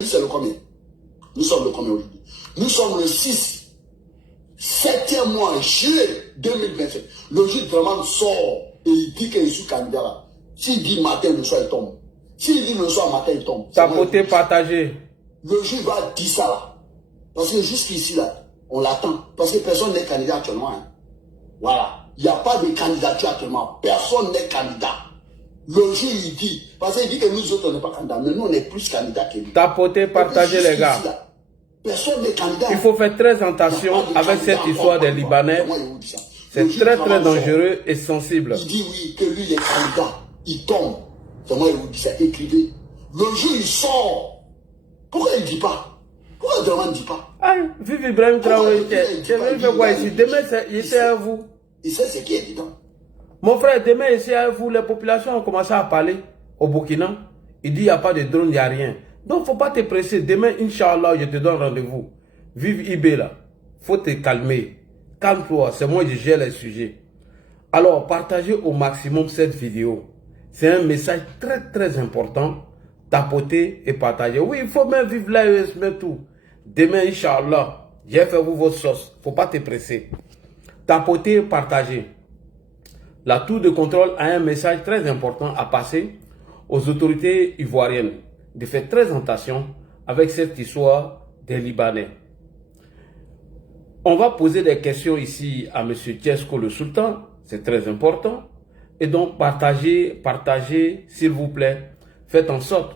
C'est le combien? Nous sommes le combien aujourd'hui? Nous sommes le 6, 7e mois, juillet 2027. Le juge vraiment sort et il dit que je suis candidat là. S'il dit matin, le soir, il tombe. S'il dit le soir, matin, il tombe. Tapoter, partager. Le juge va dire ça là. Parce que jusqu'ici là, on l'attend. Parce que personne n'est candidat actuellement. Hein. Voilà. Il n'y a pas de candidature actuellement. Personne n'est candidat. Le juge, il dit. Parce qu'il dit que nous autres, on n'est pas candidats. Mais nous, on est plus candidats que lui. Tapoter, partager, les gars. Là, personne n'est candidat. Il faut faire très attention avec cette histoire des Libanais. C'est très, très dangereux et sensible. Il dit oui, que lui, il est candidat. Il tombe. C'est moi, il vous dit ça. Écrivez. Le juge, il sort. Pourquoi il ne dit pas? Pourquoi il ne dit pas? Ah, vive Ibrahim Traoré. Je vais faire quoi ici? Demain, c'est à vous. Il sait ce qui est dedans. Mon frère, demain, ici à vous, les populations ont commencé à parler au Burkina. Il dit il n'y a pas de drone, il n'y a rien. Donc, il ne faut pas te presser. Demain, Inch'Allah, je te donne rendez-vous. Vive IB là. Il faut te calmer. Calme-toi. C'est moi qui gère les sujets. Alors, partagez au maximum cette vidéo. C'est un message très, très important. Tapoter et partager. Oui, il faut même vivre l'AES, mais tout. Demain, Inch'Allah, j'ai fait vous votre sauce. Il ne faut pas te presser. Tapoter et partager. La tour de contrôle a un message très important à passer aux autorités ivoiriennes. De faire très attention avec cette histoire des Libanais. On va poser des questions ici à M. Tiesko le Sultan. C'est très important. Et donc, partagez, s'il vous plaît. Faites en sorte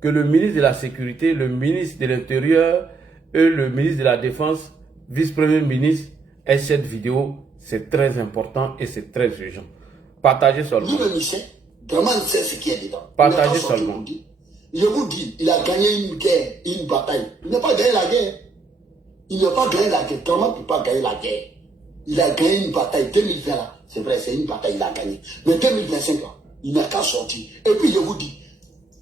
que le ministre de la Sécurité, le ministre de l'Intérieur et le ministre de la Défense, vice-premier ministre, aient cette vidéo. C'est très important et c'est très urgent. Partagez seulement. Lui, le ministère, vraiment, il sait ce qui est dedans. Partagez seulement. Je vous dis, il a gagné une guerre, une bataille. Il n'a pas gagné la guerre. Il n'a pas gagné la guerre. Comment il ne peut pas gagner la guerre? Il a gagné une bataille. 2020 là, c'est vrai, c'est une bataille, il a gagné. Mais 2025 là, il n'a qu'à sortir. Et puis je vous dis,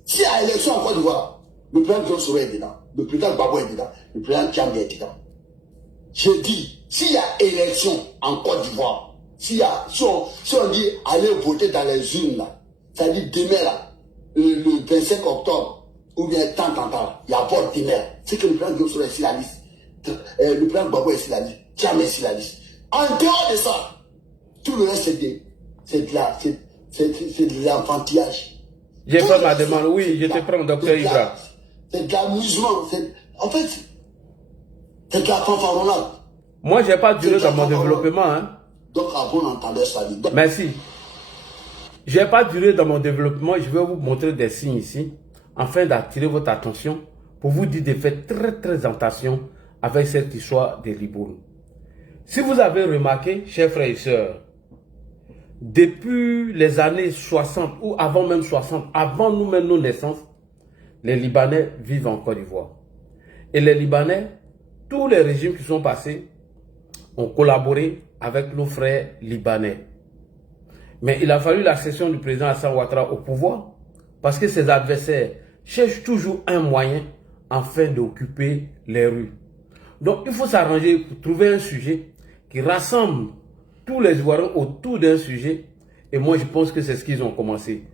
s'il y a élection en Côte d'Ivoire, le président John est dedans, le président Gbagbo est dedans, le président Tchang est dedans. Je dis, s'il y a élection en Côte d'Ivoire, si on dit aller voter dans les urnes là, c'est-à-dire demain là, le 25 octobre, ou bien tant, il y a vote demain. C'est que le président John est sur la liste. Le président Gbagbo est sur la liste. Tchang est sur la liste. En dehors de ça, tout le reste c'est de l'enfantillage. J'ai fait ma demande, oui, je te prends, docteur Ibra. C'est de l'amusement. En fait, c'est de la fanfaronnade. Moi, je n'ai pas duré dans mon développement. Hein. Donc, à bon entendeur, ça dit. Merci. Je n'ai pas duré dans mon développement. Je vais vous montrer des signes ici, afin d'attirer votre attention, pour vous dire de faire très, très attention avec cette histoire des Libournes. Si vous avez remarqué, chers frères et sœurs, depuis les années 60 ou avant même 60, avant nous-mêmes nos naissances, les Libanais vivent en Côte d'Ivoire. Et les Libanais, tous les régimes qui sont passés, ont collaboré avec nos frères libanais. Mais il a fallu la cession du président Hassan Ouattara au pouvoir parce que ses adversaires cherchent toujours un moyen afin d'occuper les rues. Donc il faut s'arranger pour trouver un sujet qui rassemble tous les Ivoiriens autour d'un sujet. Et moi, je pense que c'est ce qu'ils ont commencé.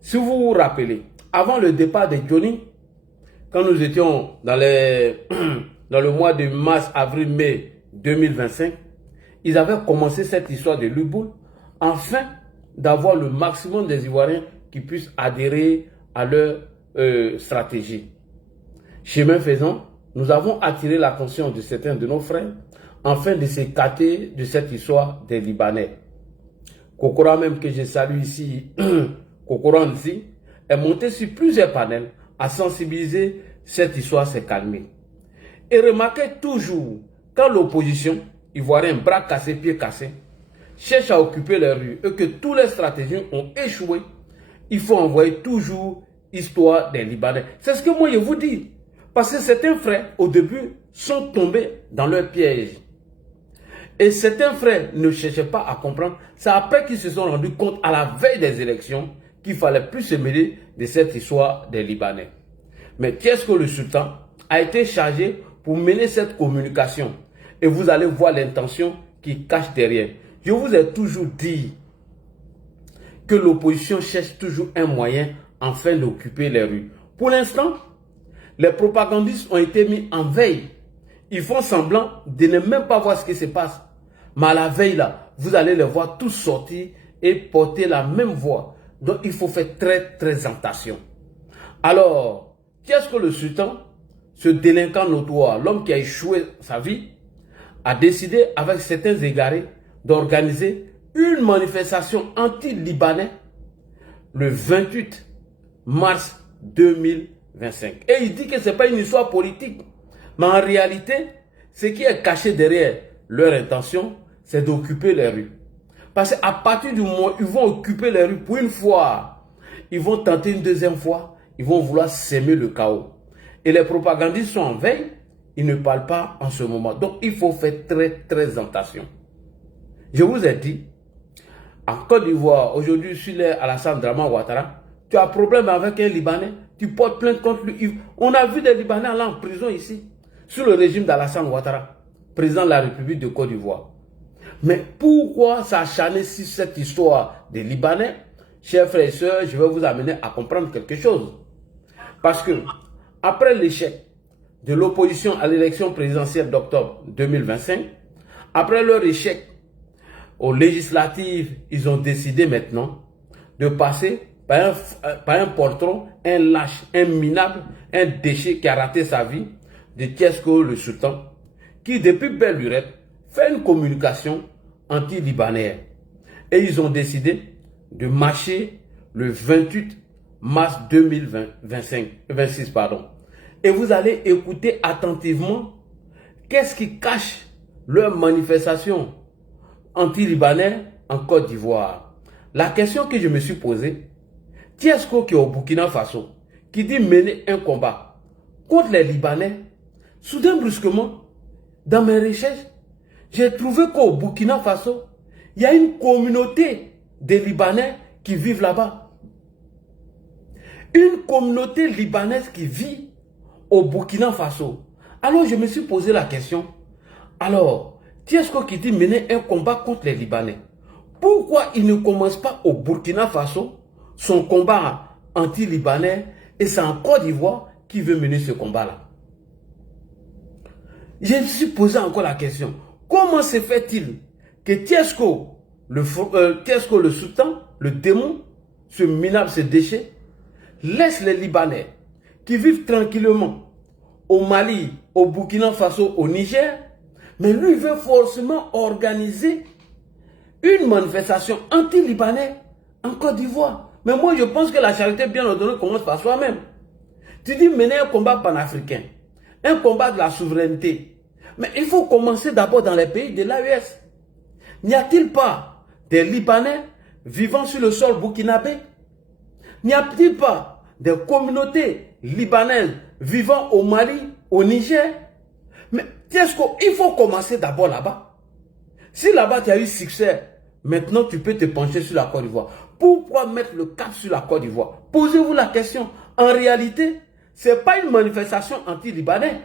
Si vous vous rappelez, avant le départ de Johnny, quand nous étions dans le mois de mars, avril, mai 2025, ils avaient commencé cette histoire de Libourne afin d'avoir le maximum des Ivoiriens qui puissent adhérer à leur stratégie. Chemin faisant, nous avons attiré l'attention de certains de nos frères afin de s'écarter de cette histoire des Libanais. Kokora même que je salue ici, Kokora Nzi, est monté sur plusieurs panels à sensibiliser. Cette histoire s'est calmée. Et remarquez toujours, quand l'opposition, ivoirienne, bras cassés, pieds cassés, cherche à occuper les rues et que toutes les stratégies ont échoué, il faut envoyer toujours l'histoire des Libanais. C'est ce que moi je vous dis. Parce que certains frères, au début, sont tombés dans leur piège. Et certains frères ne cherchaient pas à comprendre. C'est après qu'ils se sont rendus compte, à la veille des élections, qu'il ne fallait plus se mêler de cette histoire des Libanais. Mais Tiesko le Sultan a été chargé pour mener cette communication. Et vous allez voir l'intention qui cache derrière. Je vous ai toujours dit que l'opposition cherche toujours un moyen afin d'occuper les rues. Pour l'instant, les propagandistes ont été mis en veille. Ils font semblant de ne même pas voir ce qui se passe. Mais à la veille, là, vous allez les voir tous sortir et porter la même voix. Donc, il faut faire très attention. Alors, qu'est-ce que le sultan, ce délinquant notoire, l'homme qui a échoué sa vie, a décidé avec certains égarés d'organiser une manifestation anti-libanais le 28 mars 2025. Et il dit que ce n'est pas une histoire politique. Mais en réalité, ce qui est caché derrière leur intention, c'est d'occuper les rues. Parce qu'à partir du moment où ils vont occuper les rues pour une fois, ils vont tenter une deuxième fois, ils vont vouloir s'aimer le chaos. Et les propagandistes sont en veille, ils ne parlent pas en ce moment. Donc il faut faire très attention. Je vous ai dit, en Côte d'Ivoire, aujourd'hui, sur Alassane Draman Ouattara, tu as un problème avec un Libanais, tu portes plainte contre lui. On a vu des Libanais aller en prison ici, sous le régime d'Alassane Ouattara, président de la République de Côte d'Ivoire. Mais pourquoi s'acharner sur cette histoire des Libanais? Chers frères et sœurs, je vais vous amener à comprendre quelque chose. Parce que, après l'échec de l'opposition à l'élection présidentielle d'octobre 2025, après leur échec aux législatives, ils ont décidé maintenant de passer par un portron, un lâche, un minable, un déchet qui a raté sa vie, de Tiesko le sultan, qui depuis belle lurette fait une communication anti-libanaise. Et ils ont décidé de marcher le 28 mars 2026. Et vous allez écouter attentivement qu'est-ce qui cache leur manifestation anti-libanais en Côte d'Ivoire. La question que je me suis posée, Tiesko qui est au Burkina Faso, qui dit mener un combat contre les Libanais, soudain brusquement, dans mes recherches, j'ai trouvé qu'au Burkina Faso, il y a une communauté de Libanais qui vivent là-bas. Une communauté libanaise qui vit au Burkina Faso. Alors je me suis posé la question, alors, Tiesko qui dit mener un combat contre les Libanais, pourquoi il ne commence pas au Burkina Faso son combat anti-libanais et c'est en Côte d'Ivoire qui veut mener ce combat-là? Je me suis posé encore la question, comment se fait-il que Tiesko, le sultan, le démon, ce minable, ce déchet, laisse les Libanais qui vivent tranquillement au Mali, au Burkina Faso, au Niger, mais lui veut forcément organiser une manifestation anti-libanais en Côte d'Ivoire. Mais moi, je pense que la charité bien ordonnée commence par soi-même. Tu dis mener un combat panafricain, un combat de la souveraineté. Mais il faut commencer d'abord dans les pays de l'AES. N'y a-t-il pas des Libanais vivant sur le sol burkinabé? N'y a-t-il pas des communautés libanaises vivant au Mali, au Niger? Mais il faut commencer d'abord là-bas. Si là-bas tu as eu succès, maintenant tu peux te pencher sur la Côte d'Ivoire. Pourquoi mettre le cap sur la Côte d'Ivoire? Posez-vous la question. En réalité, ce n'est pas une manifestation anti-libanais.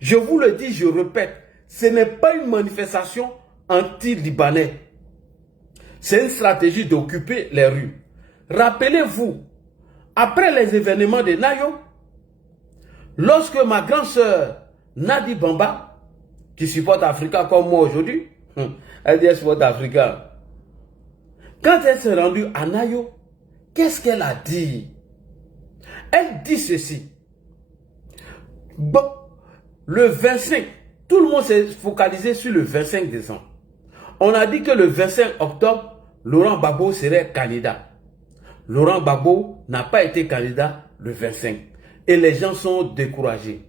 Je vous le dis, je répète, ce n'est pas une manifestation anti-libanais. C'est une stratégie d'occuper les rues. Rappelez-vous, après les événements de Nayo, lorsque ma grande sœur Nadi Bamba, qui supporte Africa comme moi aujourd'hui, elle dit elle supporte Africa. Quand elle s'est rendue à Nayo, qu'est-ce qu'elle a dit? Elle dit ceci. Bon, le 25, tout le monde s'est focalisé sur le 25 décembre. On a dit que le 25 octobre, Laurent Gbagbo serait candidat. Laurent Gbagbo n'a pas été candidat le 25. Et les gens sont découragés.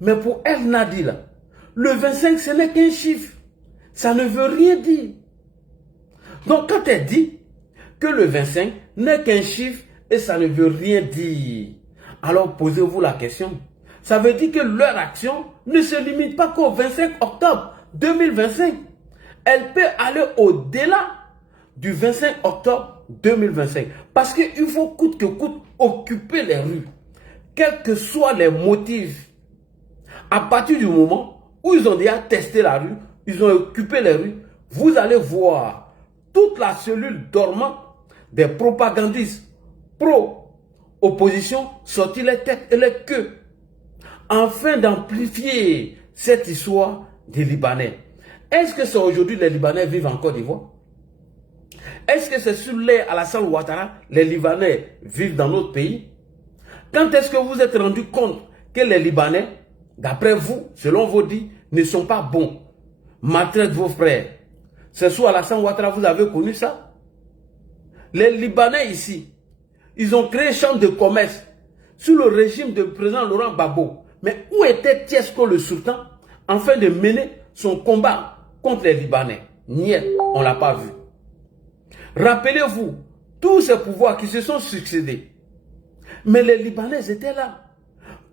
Mais pour elle, Nadi, là, le 25, ce n'est qu'un chiffre. Ça ne veut rien dire. Donc, quand elle dit que le 25 n'est qu'un chiffre et ça ne veut rien dire, alors posez-vous la question. Ça veut dire que leur action ne se limite pas qu'au 25 octobre 2025. Elle peut aller au-delà du 25 octobre 2025. Parce qu'il faut coûte que coûte occuper les rues. Quels que soient les motifs. À partir du moment où ils ont déjà testé la rue, ils ont occupé les rues, vous allez voir toute la cellule dormante des propagandistes opposition sortir les têtes et les queues afin d'amplifier cette histoire des Libanais. Est-ce que c'est aujourd'hui les Libanais vivent en Côte d'Ivoire? Est-ce que c'est sur l'ère Alassane Ouattara, les Libanais vivent dans notre pays? Quand est-ce que vous vous êtes rendu compte que les Libanais, d'après vous, selon vos dits, ne sont pas bons, maltraitent vos frères? C'est sous Alassane Ouattara, vous avez connu ça? Les Libanais ici, ils ont créé chambre de commerce sous le régime du président Laurent Gbagbo. Mais où était Tiesco le sultan afin de mener son combat contre les Libanais? Niet, on ne l'a pas vu. Rappelez-vous, tous ces pouvoirs qui se sont succédés. Mais les Libanais étaient là.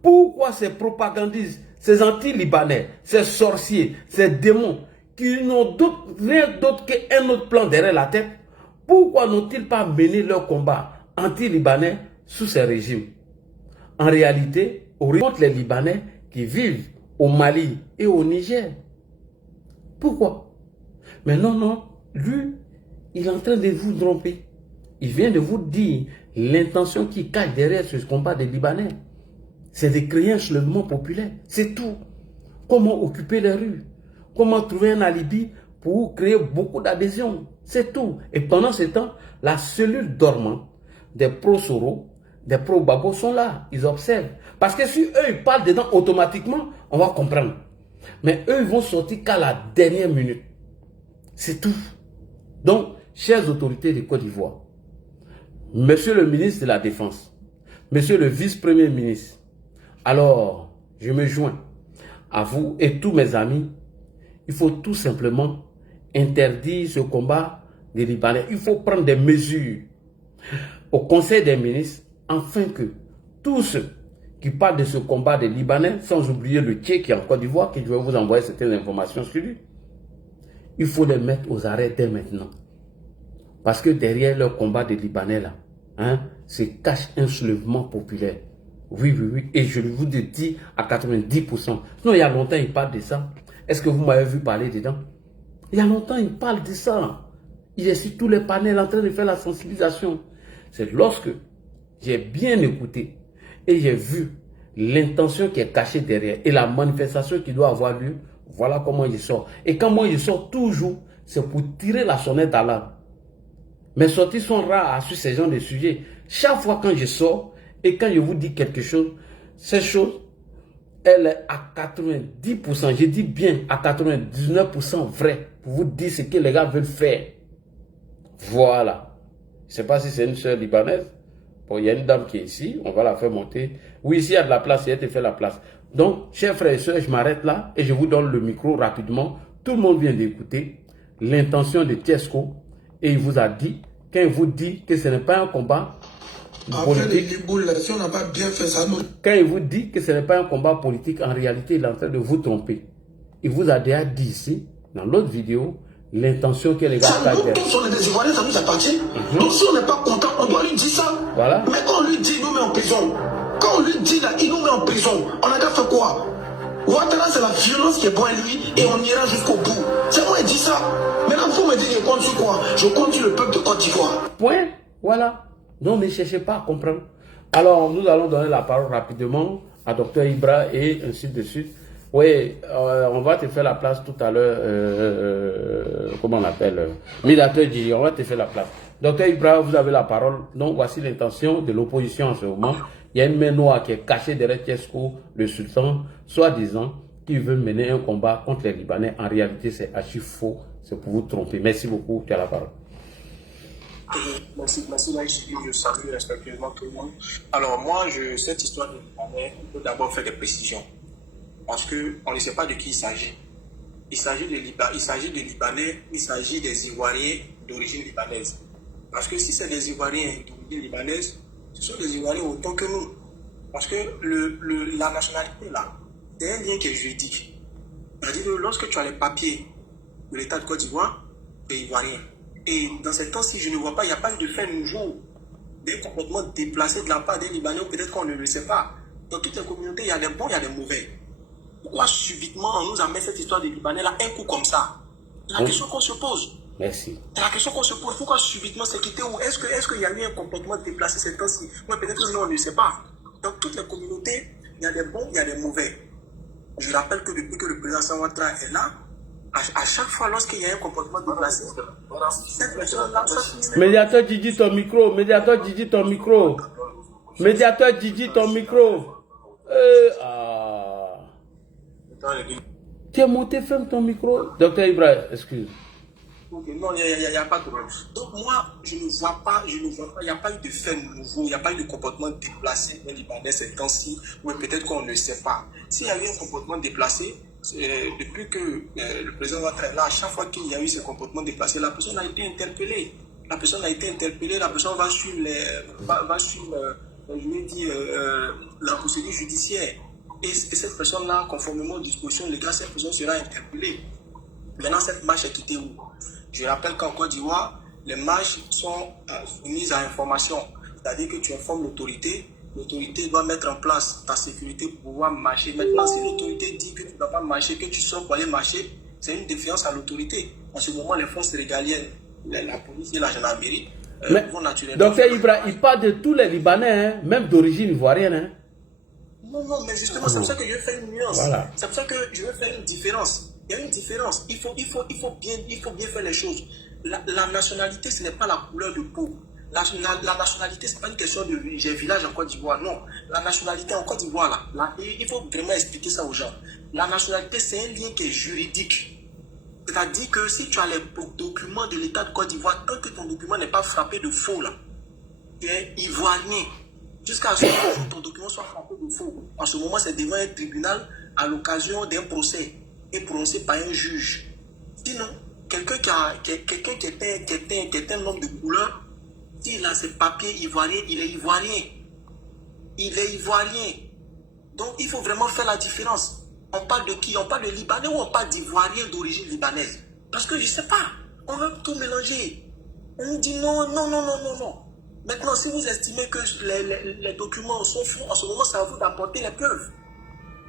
Pourquoi ces propagandistes, ces anti-Libanais, ces sorciers, ces démons, qui n'ont rien d'autre qu'un autre plan derrière la tête, pourquoi n'ont-ils pas mené leur combat anti-Libanais sous ces régimes? En réalité, contre les Libanais qui vivent au Mali et au Niger. Pourquoi? Mais non, non, lui, il est en train de vous tromper. Il vient de vous dire l'intention qui cache derrière ce combat des Libanais. C'est de créer un soulèvement populaire. C'est tout. Comment occuper les rues? Comment trouver un alibi pour créer beaucoup d'adhésions? C'est tout. Et pendant ce temps, la cellule dormante des pro-Soro, des pro-Gbagbo sont là. Ils observent. Parce que si eux, ils parlent dedans automatiquement, on va comprendre. Mais eux, ils vont sortir qu'à la dernière minute. C'est tout. Donc, chères autorités de Côte d'Ivoire, Monsieur le ministre de la Défense, Monsieur le vice-premier ministre, alors, je me joins à vous et tous mes amis. Il faut tout simplement interdire ce combat des Libanais. Il faut prendre des mesures au Conseil des ministres afin que tous ceux qui parlent de ce combat des Libanais, sans oublier le Tché qui est en Côte d'Ivoire, que je vais vous envoyer certaines informations sur lui, il faut les mettre aux arrêts dès maintenant. Parce que derrière le combat des Libanais là, se cache un soulèvement populaire. Oui, oui, oui. Et je vous le dis à 90%. Sinon, il y a longtemps, il parle de ça. Est-ce que vous m'avez vu parler dedans? Il y a longtemps, il parle de ça. Il est sur tous les panels en train de faire la sensibilisation. C'est lorsque j'ai bien écouté et j'ai vu l'intention qui est cachée derrière et la manifestation qui doit avoir lieu, voilà comment je sors. Et quand moi je sors toujours, c'est pour tirer la sonnette d'alarme. Mes sorties sont rares sur ces genres de sujets. Chaque fois quand je sors et quand je vous dis quelque chose, cette chose, elle est à 90%, je dis bien à 99% vrai, pour vous dire ce que les gars veulent faire. Voilà. Je ne sais pas si c'est une soeur libanaise. Bon, il y a une dame qui est ici, on va la faire monter. Oui, ici il y a de la place, elle te fait la place. Donc, chers frères et sœurs, je m'arrête là et je vous donne le micro rapidement. Tout le monde vient d'écouter l'intention de Tiesco et il vous a dit, quand il vous dit que ce n'est pas un combat politique, si on n'a pas bien fait ça, nous... quand il vous dit que ce n'est pas un combat politique, en réalité, il est en train de vous tromper. Il vous a déjà dit ici, dans l'autre vidéo, l'intention que les gars ont. Nous tous, on est des Ivoiriens, ça nous appartient. Donc si on n'est pas content, on doit lui dire ça. Voilà. Mais quand on lui dit, il nous met en prison. Quand on lui dit, là, il nous met en prison. On a qu'à faire quoi? Ouattara, c'est la violence qui est bonne à lui et on ira jusqu'au bout. C'est moi qui dis ça. Maintenant, vous me dites, je compte sur quoi? Je compte sur le peuple de Côte d'Ivoire. Point. Voilà. Donc, ne cherchez pas à comprendre. Alors, nous allons donner la parole rapidement à Dr Ibra et ainsi de suite. Oui, on va te faire la place tout à l'heure. Comment on appelle Médiateur Djiri, on va te faire la place. Dr Ibra, vous avez la parole. Donc, voici l'intention de l'opposition en ce moment. Il y a une main noire qui est cachée derrière Tiesco, le sultan, soi-disant, qui veut mener un combat contre les Libanais. En réalité, c'est archi faux. C'est pour vous tromper. Merci beaucoup. Tu as la parole. Merci, je salue respectueusement tout le monde. Alors moi, cette histoire de Libanais, il faut d'abord faire des précisions. Parce qu'on ne sait pas de qui il s'agit. Il s'agit de Libanais, il s'agit des Ivoiriens d'origine libanaise. Parce que si c'est des Ivoiriens d'origine libanaise, ce sont des Ivoiriens autant que nous. Parce que la nationalité là, c'est un lien qui est juridique. C'est-à-dire que lorsque tu as les papiers de l'État de Côte d'Ivoire, tu es Ivoirien. Et dans ces temps-ci, je ne vois pas, il n'y a pas eu de fait un jour des comportements déplacés de la part des Libanais, ou peut-être qu'on ne le sait pas. Dans toutes les communautés, il y a des bons, il y a des mauvais. Pourquoi subitement on nous amène cette histoire des Libanais là, un coup comme ça? C'est la question qu'on se pose. Merci. C'est la question qu'on se pose. Pourquoi subitement s'est quitté? Ou est-ce qu'il y a eu un comportement déplacé ces temps-ci? Moi, peut-être que nous, on ne sait pas. Dans toutes les communautés, il y a des bons, il y a des mauvais. Je rappelle que depuis que le président Alassane Ouattara est là, à chaque fois, lorsqu'il y a un comportement déplacé, cette personne-là... Médiateur Djidji, ton micro. Médiateur Djidji, ton micro. Médiateur Djidji, ton micro. Tu es monté, ferme ton micro. Docteur Ibrahim, excuse. Okay, non, il n'y a pas de problème. Donc moi, je ne vois pas, il n'y a pas eu de fait nouveau, il n'y a pas eu de comportement déplacé dans Libanais ces temps-ci, ou peut-être qu'on ne sait pas. S'il y a eu un comportement déplacé, depuis que le président Ouattara est là, à chaque fois qu'il y a eu ce comportement déplacé, la personne a été interpellée. La personne a été interpellée, la personne va suivre, je vais dire, la procédure judiciaire. Et cette personne-là, conformément aux dispositions légales, cette personne sera interpellée. Maintenant, cette marche est quittée où? Je rappelle qu'en Côte d'Ivoire, les marches sont soumises à information. C'est-à-dire que tu informes l'autorité, l'autorité doit mettre en place ta sécurité pour pouvoir marcher. Maintenant, si l'autorité dit que tu ne dois pas marcher, que tu sors pour aller marcher, c'est une défiance à l'autorité. En ce moment, les forces régaliennes, la police et la gendarmerie vont naturellement... Docteur Ibrahim, il parle de tous les Libanais, hein, même d'origine ivoirienne. Hein. Non, mais justement, c'est pour ça que je vais faire une nuance. Voilà. C'est pour ça que je vais faire une différence. Il y a une différence. Il faut bien faire les choses. La nationalité, ce n'est pas la couleur de peau. La nationalité, ce n'est pas une question de j'ai un village en Côte d'Ivoire. Non. La nationalité en Côte d'Ivoire, là, il faut vraiment expliquer ça aux gens. La nationalité, c'est un lien qui est juridique. C'est-à-dire que si tu as les documents de l'État de Côte d'Ivoire, tant que ton document n'est pas frappé de faux, là, tu es ivoirien. Jusqu'à ce que ton document soit frappé de faux. En ce moment, c'est devant un tribunal à l'occasion d'un procès et prononcé par un juge. Sinon, quelqu'un qui est un homme de couleur, s'il a ses papiers ivoiriens, il est ivoirien. Il est ivoirien. Donc, il faut vraiment faire la différence. On parle de qui? On parle de Libanais ou on parle d'Ivoiriens d'origine libanaise? Parce que je ne sais pas. On va tout mélanger. On nous dit non. Maintenant, si vous estimez que les documents sont faux, en ce moment, c'est à vous d'apporter les preuves.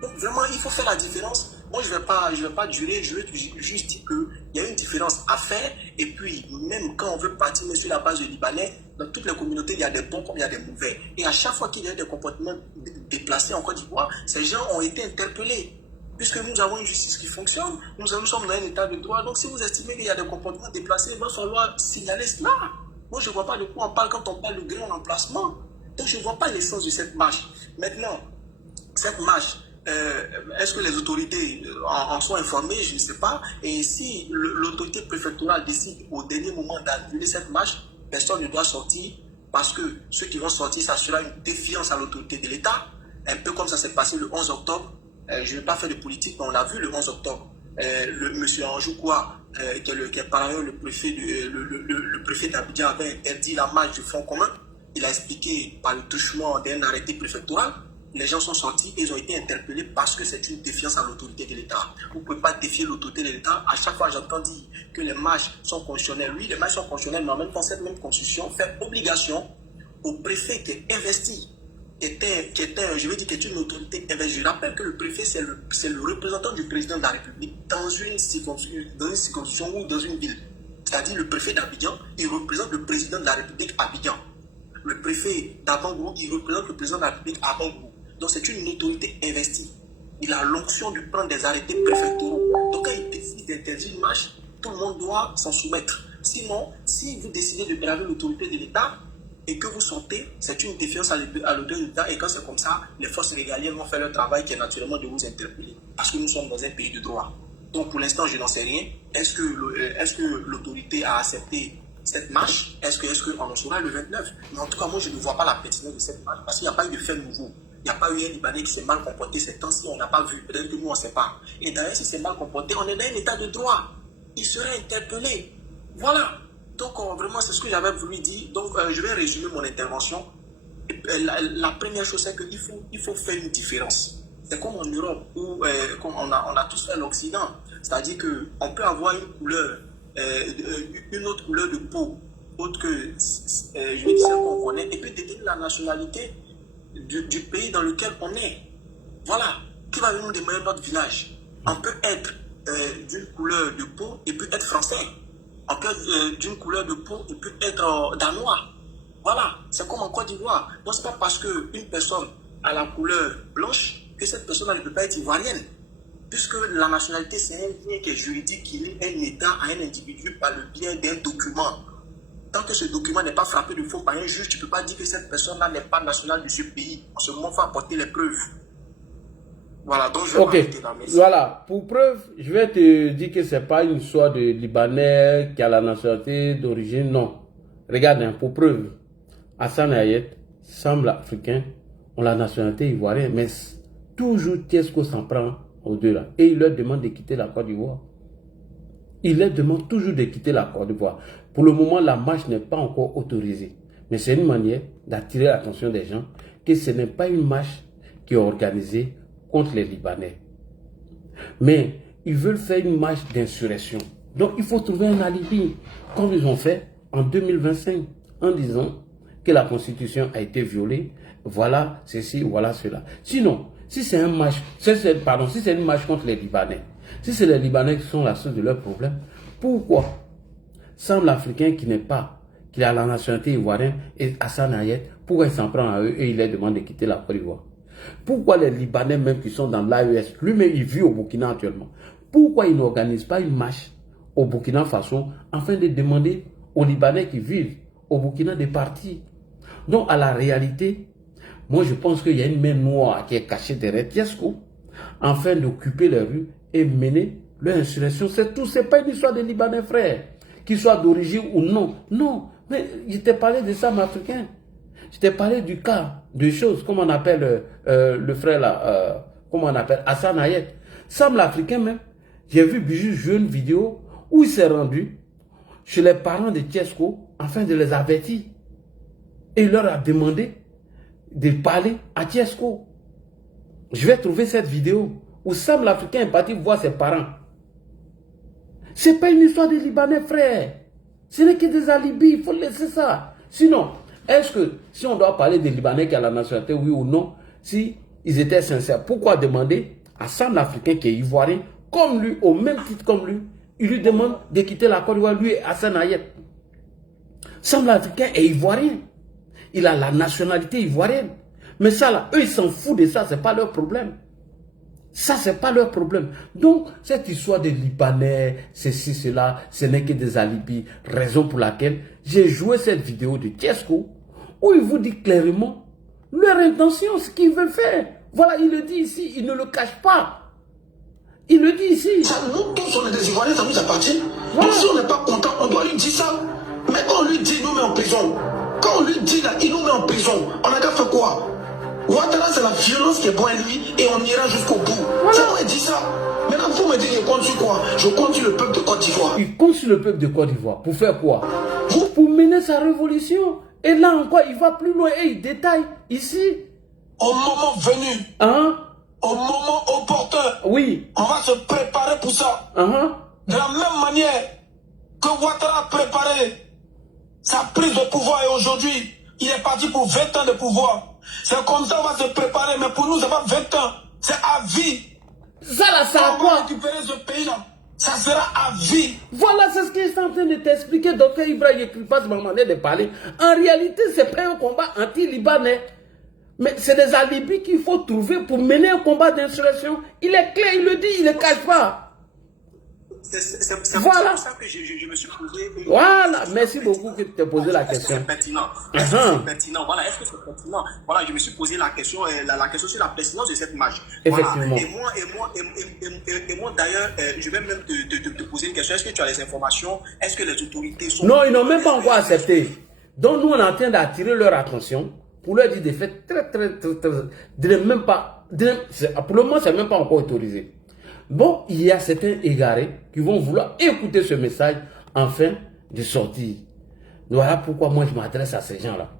Donc, vraiment, il faut faire la différence. Moi, je vais pas durer, je veux juste dire qu'il y a une différence à faire. Et puis, même quand on veut partir sur la base de Libanais, dans toutes les communautés, il y a des bons comme il y a des mauvais. Et à chaque fois qu'il y a des comportements déplacés en Côte d'Ivoire, ces gens ont été interpellés. Puisque nous avons une justice qui fonctionne, nous sommes dans un état de droit. Donc, si vous estimez qu'il y a des comportements déplacés, il va falloir signaler cela. Moi, je ne vois pas de quoi on parle quand on parle de grand emplacement. Donc, je ne vois pas l'essence de cette marche. Maintenant, cette marche, est-ce que les autorités en sont informées? Je ne sais pas. Et si l'autorité préfectorale décide au dernier moment d'annuler cette marche, personne ne doit sortir parce que ceux qui vont sortir, ça sera une défiance à l'autorité de l'État. Un peu comme ça s'est passé le 11 octobre. Je ne vais pas faire de politique, mais on l'a vu le 11 octobre. Le monsieur Anjou Koua, qui est par ailleurs le préfet d'Abidjan, avait interdit la marche du Front commun. Il a expliqué par le truchement d'un arrêté préfectoral. Les gens sont sortis et ils ont été interpellés parce que c'est une défiance à l'autorité de l'État. Vous ne pouvez pas défier l'autorité de l'État. À chaque fois, j'entends dire que les marches sont constitutionnelles. Oui, les marches sont constitutionnelles, mais en même temps, cette même constitution fait obligation au préfet qui est investi, qui est une autorité investie. Je rappelle que le préfet, c'est le représentant du président de la République dans une circonscription ou dans une ville. C'est-à-dire le préfet d'Abidjan, il représente le président de la République à Abidjan. Le préfet d'Abangrou, il représente le président de la République à Abangrou. Donc c'est une autorité investie. Il a l'onction de prendre des arrêtés préfectoraux. Donc quand il décide d'interdire une marche, tout le monde doit s'en soumettre. Sinon, si vous décidez de braver l'autorité de l'État et que vous sortez, c'est une défiance à l'autorité de l'État. Et quand c'est comme ça, les forces régaliennes vont faire leur travail qui est naturellement de vous interpeller. Parce que nous sommes dans un pays de droit. Donc pour l'instant, je n'en sais rien. Est-ce que l'autorité a accepté cette marche? Est-ce qu'on en saura le 29? Mais en tout cas, moi, je ne vois pas la pertinence de cette marche parce qu'il n'y a pas eu de fait nouveau. Il n'y a pas eu un Libanais qui s'est mal comporté ces temps-ci, on n'a pas vu. Peut-être que nous, on ne sait pas. Et d'ailleurs, si c'est mal comporté, on est dans un état de droit. Il serait interpellé. Voilà. Donc, vraiment, c'est ce que j'avais voulu dire. Donc, je vais résumer mon intervention. La première chose, c'est qu'il faut faire une différence. C'est comme en Europe, où comme on a tous fait l'Occident. C'est-à-dire qu'on peut avoir une couleur, une autre couleur de peau, autre que, je vais dire, celle qu'on connaît, et puis détenir la nationalité du pays dans lequel on est. Voilà. Qui va venir demander notre village? On peut être d'une couleur de peau et peut être français. d'une couleur de peau, il peut être danois. Voilà, c'est comme en Côte d'Ivoire. Donc, ce n'est pas parce qu'une personne a la couleur blanche que cette personne ne peut pas être ivoirienne. Puisque la nationalité, c'est un bien qui est juridique, qui lie un État à un individu par le biais d'un document. Tant que ce document n'est pas frappé de faux par un juge, tu ne peux pas dire que cette personne-là n'est pas nationale de ce pays. En ce moment, il faut apporter les preuves. Voilà, donc je vais m'arrêter là. Merci. Voilà, pour preuve, je vais te dire que ce n'est pas une histoire de Libanais qui a la nationalité d'origine, non. Regarde, hein, pour preuve, Hassan Ayet semble africain, ont la nationalité ivoirienne, mais toujours Tiesco s'en prend aux deux là. Et il leur demande de quitter la Côte d'Ivoire. Il leur demande toujours de quitter la Côte d'Ivoire. Pour le moment, la marche n'est pas encore autorisée. Mais c'est une manière d'attirer l'attention des gens que ce n'est pas une marche qui est organisée contre les Libanais. Mais ils veulent faire une marche d'insurrection. Donc il faut trouver un alibi, comme ils ont fait en 2025, en disant que la Constitution a été violée, voilà ceci, voilà cela. Sinon, si c'est un marche, si c'est une marche contre les Libanais, si c'est les Libanais qui sont la source de leurs problèmes, pourquoi semble africain qui n'est pas, qui a la nationalité ivoirienne et Hassan Ayet, pourquoi il s'en prend à eux et il leur demande de quitter la Côte d'Ivoire? Pourquoi les Libanais même qui sont dans l'AES, lui-même il vit au Burkina actuellement, pourquoi il n'organise pas une marche au Burkina Faso afin de demander aux Libanais qui vivent au Burkina de partir? Donc à la réalité, moi je pense qu'il y a une main noire qui est cachée derrière Tiesco afin d'occuper les rues et mener leur insurrection. C'est tout, c'est pas une histoire de Libanais frères, qu'ils soient d'origine ou non. Non, mais je t'ai parlé de ça, africain. Je t'ai parlé du cas, de choses, comme on appelle le frère là, comment on appelle, Hassan Ayet. Sam l'Africain même, j'ai vu Bijou jouer une vidéo où il s'est rendu chez les parents de Tiesco afin de les avertir. Et il leur a demandé de parler à Tiesco. Je vais trouver cette vidéo où Sam l'Africain est parti voir ses parents. Ce n'est pas une histoire de Libanais, frère. Ce n'est que des alibis, il faut laisser ça. Sinon, est-ce que si on doit parler des Libanais qui ont la nationalité, oui ou non, si ils étaient sincères, pourquoi demander à Sam l'Africain qui est ivoirien, comme lui, au même titre comme lui, il lui demande de quitter la Côte d'Ivoire, lui et Hassan Ayet. Sam l'Africain est ivoirien. Il a la nationalité ivoirienne. Mais ça là, eux ils s'en foutent de ça, ce n'est pas leur problème. Ça, ce n'est pas leur problème. Donc, cette histoire des Libanais, ceci, cela, ce n'est que des alibis. Raison pour laquelle j'ai joué cette vidéo de Tiesco, où il vous dit clairement leur intention, ce qu'ils veulent faire. Voilà, il le dit ici, il ne le cache pas. Il le dit ici. Ça, nous tous, on est des Ivoiriens, ça nous appartient. Voilà. Donc si on n'est pas content, on doit lui dire ça. Mais quand on lui dit, il nous met en prison. Quand on lui dit, là, il nous met en prison. On a qu'à faire quoi? Ouattara, c'est la violence qui est bonne à lui et on ira jusqu'au bout. Voilà. C'est moi qui dis ça. Maintenant, vous me dites, je compte sur quoi? Je compte sur le peuple de Côte d'Ivoire. Il compte sur le peuple de Côte d'Ivoire. Pour faire quoi? Pour mener sa révolution. Et là encore, il va plus loin et il détaille ici. Au moment venu, au moment opportun, oui, on va se préparer pour ça. De la même manière que Ouattara a préparé sa prise de pouvoir et aujourd'hui, il est parti pour 20 ans de pouvoir. C'est comme ça qu'on va se préparer, mais pour nous, c'est pas 20 ans, c'est à vie. Ça là, ça a quoi? On va récupérer ce pays-là, ça sera à vie. Voilà, c'est ce qu'il est en train de t'expliquer, docteur Ibrahim Kripas m'a demandé de parler. En réalité, c'est pas un combat anti-libanais. Mais c'est des alibis qu'il faut trouver pour mener un combat d'insurrection. Il est clair, il le dit, il ne le cache pas. C'est voilà. pour ça que je me suis posé. Voilà, merci beaucoup que tu t'es posé la question. Est-ce que c'est pertinent? Est-ce que c'est pertinent? Voilà, est-ce que c'est pertinent? Voilà, je me suis posé la question, la question sur la pertinence de cette marche. Effectivement. Voilà. Et moi d'ailleurs, je vais même te poser une question. Est-ce que tu as les informations? Est-ce que les autorités sont... Non, ils n'ont même pas encore accepté. Donc nous, on est en train d'attirer leur attention pour leur dire des faits très, même pas, pour le moment, c'est même pas encore autorisé. Bon, il y a certains égarés qui vont vouloir écouter ce message afin de sortir. Voilà pourquoi moi je m'adresse à ces gens-là.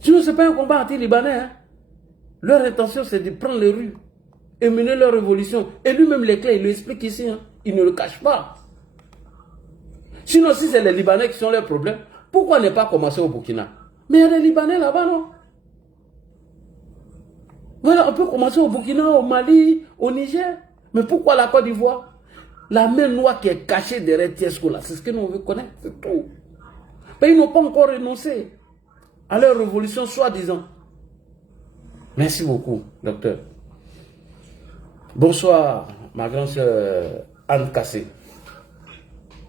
Sinon, ce n'est pas un combat anti-libanais. Hein. Leur intention, c'est de prendre les rues et mener leur révolution. Et lui-même, Leclerc, il le explique ici. Hein. Il ne le cache pas. Sinon, si c'est les Libanais qui sont leurs problèmes, pourquoi ne pas commencer au Burkina? Mais il y a des Libanais là-bas, non? Voilà, on peut commencer au Burkina, au Mali, au Niger. Mais pourquoi la Côte d'Ivoire? La main noire qui est cachée derrière Tiesco, là, c'est ce que nous veut connaître, c'est tout. Mais ils n'ont pas encore renoncé à leur révolution, soi-disant. Merci beaucoup, docteur. Bonsoir, ma grande sœur Anne Kassé.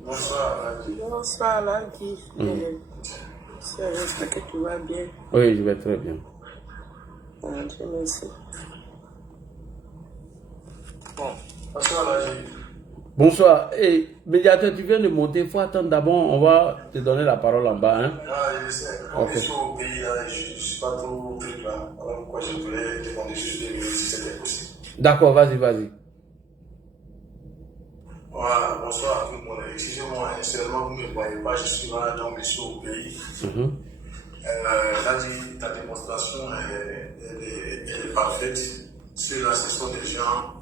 Bonsoir, Lucky. Bonsoir, Lucky. J'espère que tu vas bien. Oui, je vais très bien. Dieu merci. Bon, bonsoir, Lucky. Bonsoir. Hey, médiateur, tu viens de monter. Il faut attendre d'abord. On va te donner la parole en bas. Hein? Ah, je sais. Comme je suis au pays, là, je ne suis pas trop triste là. Alors pourquoi je voulais demander juste 2 minutes si c'était possible. D'accord, vas-y, vas-y. Voilà, bonsoir à tout le monde. Excusez-moi, seulement vous ne me voyez pas, je suis là, donc je suis au pays. Là, ta démonstration elle est parfaite. Ceux-là, ce sont des gens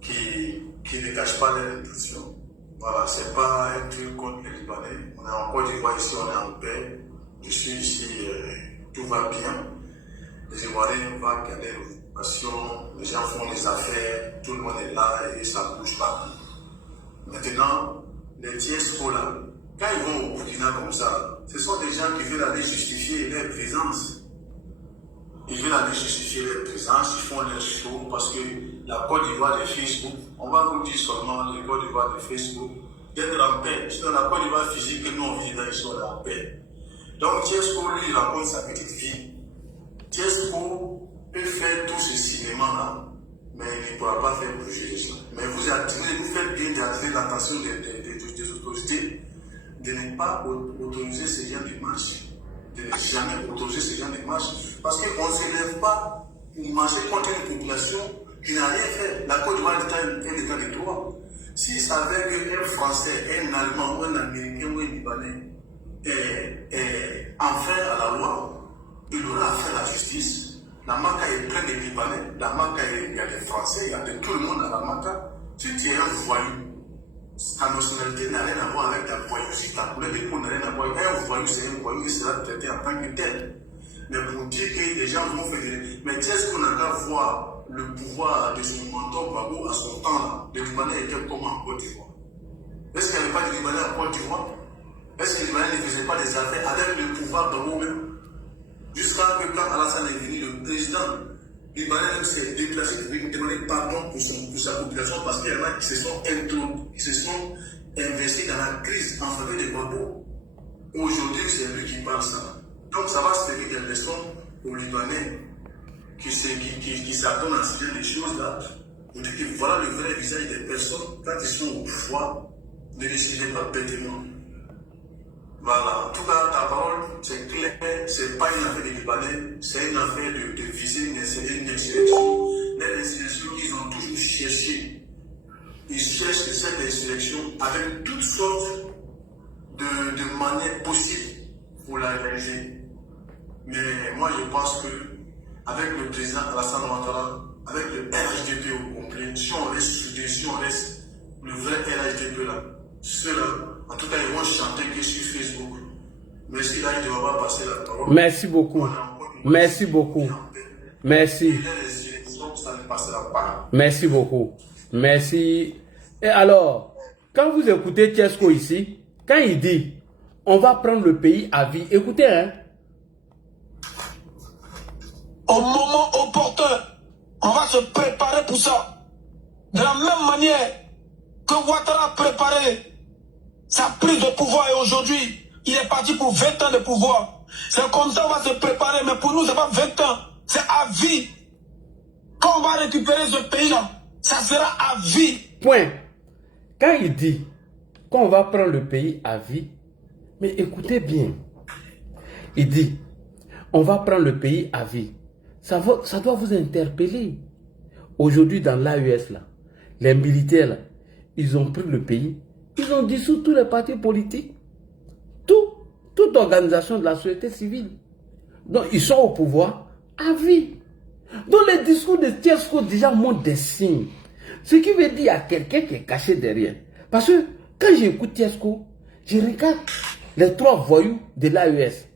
qui ne cachent pas leur intention. Voilà, c'est pas un truc contre les Libanais. On est en Côte d'Ivoire ici, on est en paix. Je suis ici, tout va bien. Les Ivoiriens vont garder l'occupation, les gens font des affaires, tout le monde est là et ça bouge pas. Maintenant, les Tiesco là, quand ils vont au Burkina comme ça, ce sont des gens qui veulent aller justifier leur présence. Ils veulent aller justifier leur présence, ils font leur show parce que la Côte d'Ivoire de Facebook, on va vous dire seulement la Côte d'Ivoire de Facebook, d'être en paix. Sinon, la Côte d'Ivoire physique que nous on vit là, ils sont en paix. Donc Tiesco, lui, il raconte sa petite vie. Tiesco peut faire tout ce cinéma-là, mais il ne pourra pas faire bouger les gens. Mais vous faites bien d'attirer l'attention des autorités de ne pas autoriser ces gens de marche. De ne jamais autoriser ces gens de marche. Parce qu'on ne s'élève pas pour marcher contre une population qui n'a rien fait. La Côte d'Ivoire est un état de droit. S'il savait qu'un Français, un Allemand, ou un Américain, ou un Libanais enfreint à la loi, il aura à faire la justice. La MACA est pleine de Libanais, la MACA, il y a des Français, il y a de tout le monde à la MACA. Si tu es un voyou, ta nationalité n'a rien à voir avec ta voyousie, ta couleur de peau n'a rien à voir. Un voyou, c'est un voyou, il sera traité en tant que tel. Mais pour dire que les gens vont faire des... Mais est-ce qu'on a qu'à voir le pouvoir de son mentor Gbagbo à son temps là? Les Libanais étaient comme en Côte d'Ivoire. Est-ce qu'il n'y avait pas de Libanais en Côte d'Ivoire? Est-ce que les Libanais ne faisaient pas des affaires avec le pouvoir Gbagbo même? Jusqu'à ce que quand Alassane est venu, le président libanais s'est déplacé pour demander pardon pour sa population parce qu'il y en a qui se sont investis dans la crise en faveur de Gbagbo. Aujourd'hui, c'est lui qui parle ça. Donc ça va servir des leçons aux Libanais qui s'attendent à ce genre de choses-là. Pour dire que voilà le vrai visage des personnes quand ils sont au pouvoir. Ne décidez pas bêtement. Voilà, en tout cas, ta parole, c'est clair, c'est pas une affaire de Libanais, c'est une affaire de viser une insurrection. Les insurrections, ils ont toujours cherché. Ils cherchent cette insurrection avec toutes sortes de manières possibles pour la réaliser. Mais moi, je pense que avec le président Alassane Ouattara, avec le RHDP au complet, si on reste soudé, si on reste le vrai RHDP là, ceux-là, en tout cas, ils vont chanter que sur Facebook. Mais si là, il ne va pas passer la parole. Merci beaucoup. Merci beaucoup. Merci. Ça ne passera pas. Merci beaucoup. Merci. Et alors, quand vous écoutez Tiesco ici, quand il dit on va prendre le pays à vie, écoutez, hein. Au moment opportun, on va se préparer pour ça. De la même manière que Ouattara a préparé sa prise de pouvoir et aujourd'hui, il est parti pour 20 ans de pouvoir. C'est comme ça qu'on va se préparer, mais pour nous, ce n'est pas 20 ans, c'est à vie. Quand on va récupérer ce pays-là, ça sera à vie. Point. Quand il dit qu'on va prendre le pays à vie, mais écoutez bien, il dit on va prendre le pays à vie. Ça doit vous interpeller. Aujourd'hui, dans l'AES, là, les militaires, là, ils ont pris le pays. Ils ont dissous tous les partis politiques, toute organisation de la société civile. Donc, ils sont au pouvoir à vie. Donc, les discours de Tiesco déjà montrent des signes. Ce qui veut dire qu'il y a quelqu'un qui est caché derrière. Parce que quand j'écoute Tiesco, je regarde les 3 voyous de l'AES.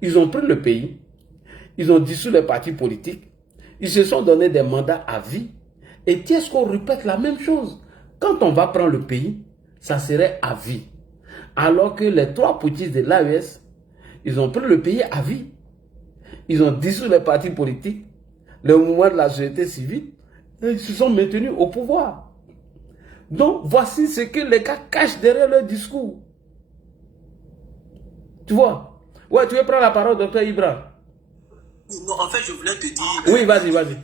Ils ont pris le pays, ils ont dissous les partis politiques, ils se sont donné des mandats à vie. Et Tiesco répète la même chose. quand on va prendre le pays, ça serait à vie. Alors que les 3 putschistes de l'AES, ils ont pris le pays à vie. Ils ont dissous les partis politiques, le mouvement de la société civile, et ils se sont maintenus au pouvoir. Donc, voici ce que les gars cachent derrière leur discours. Tu vois? Ouais, tu veux prendre la parole, docteur Ibra? Non, en fait, je voulais te dire... Oui, vas-y, vas-y.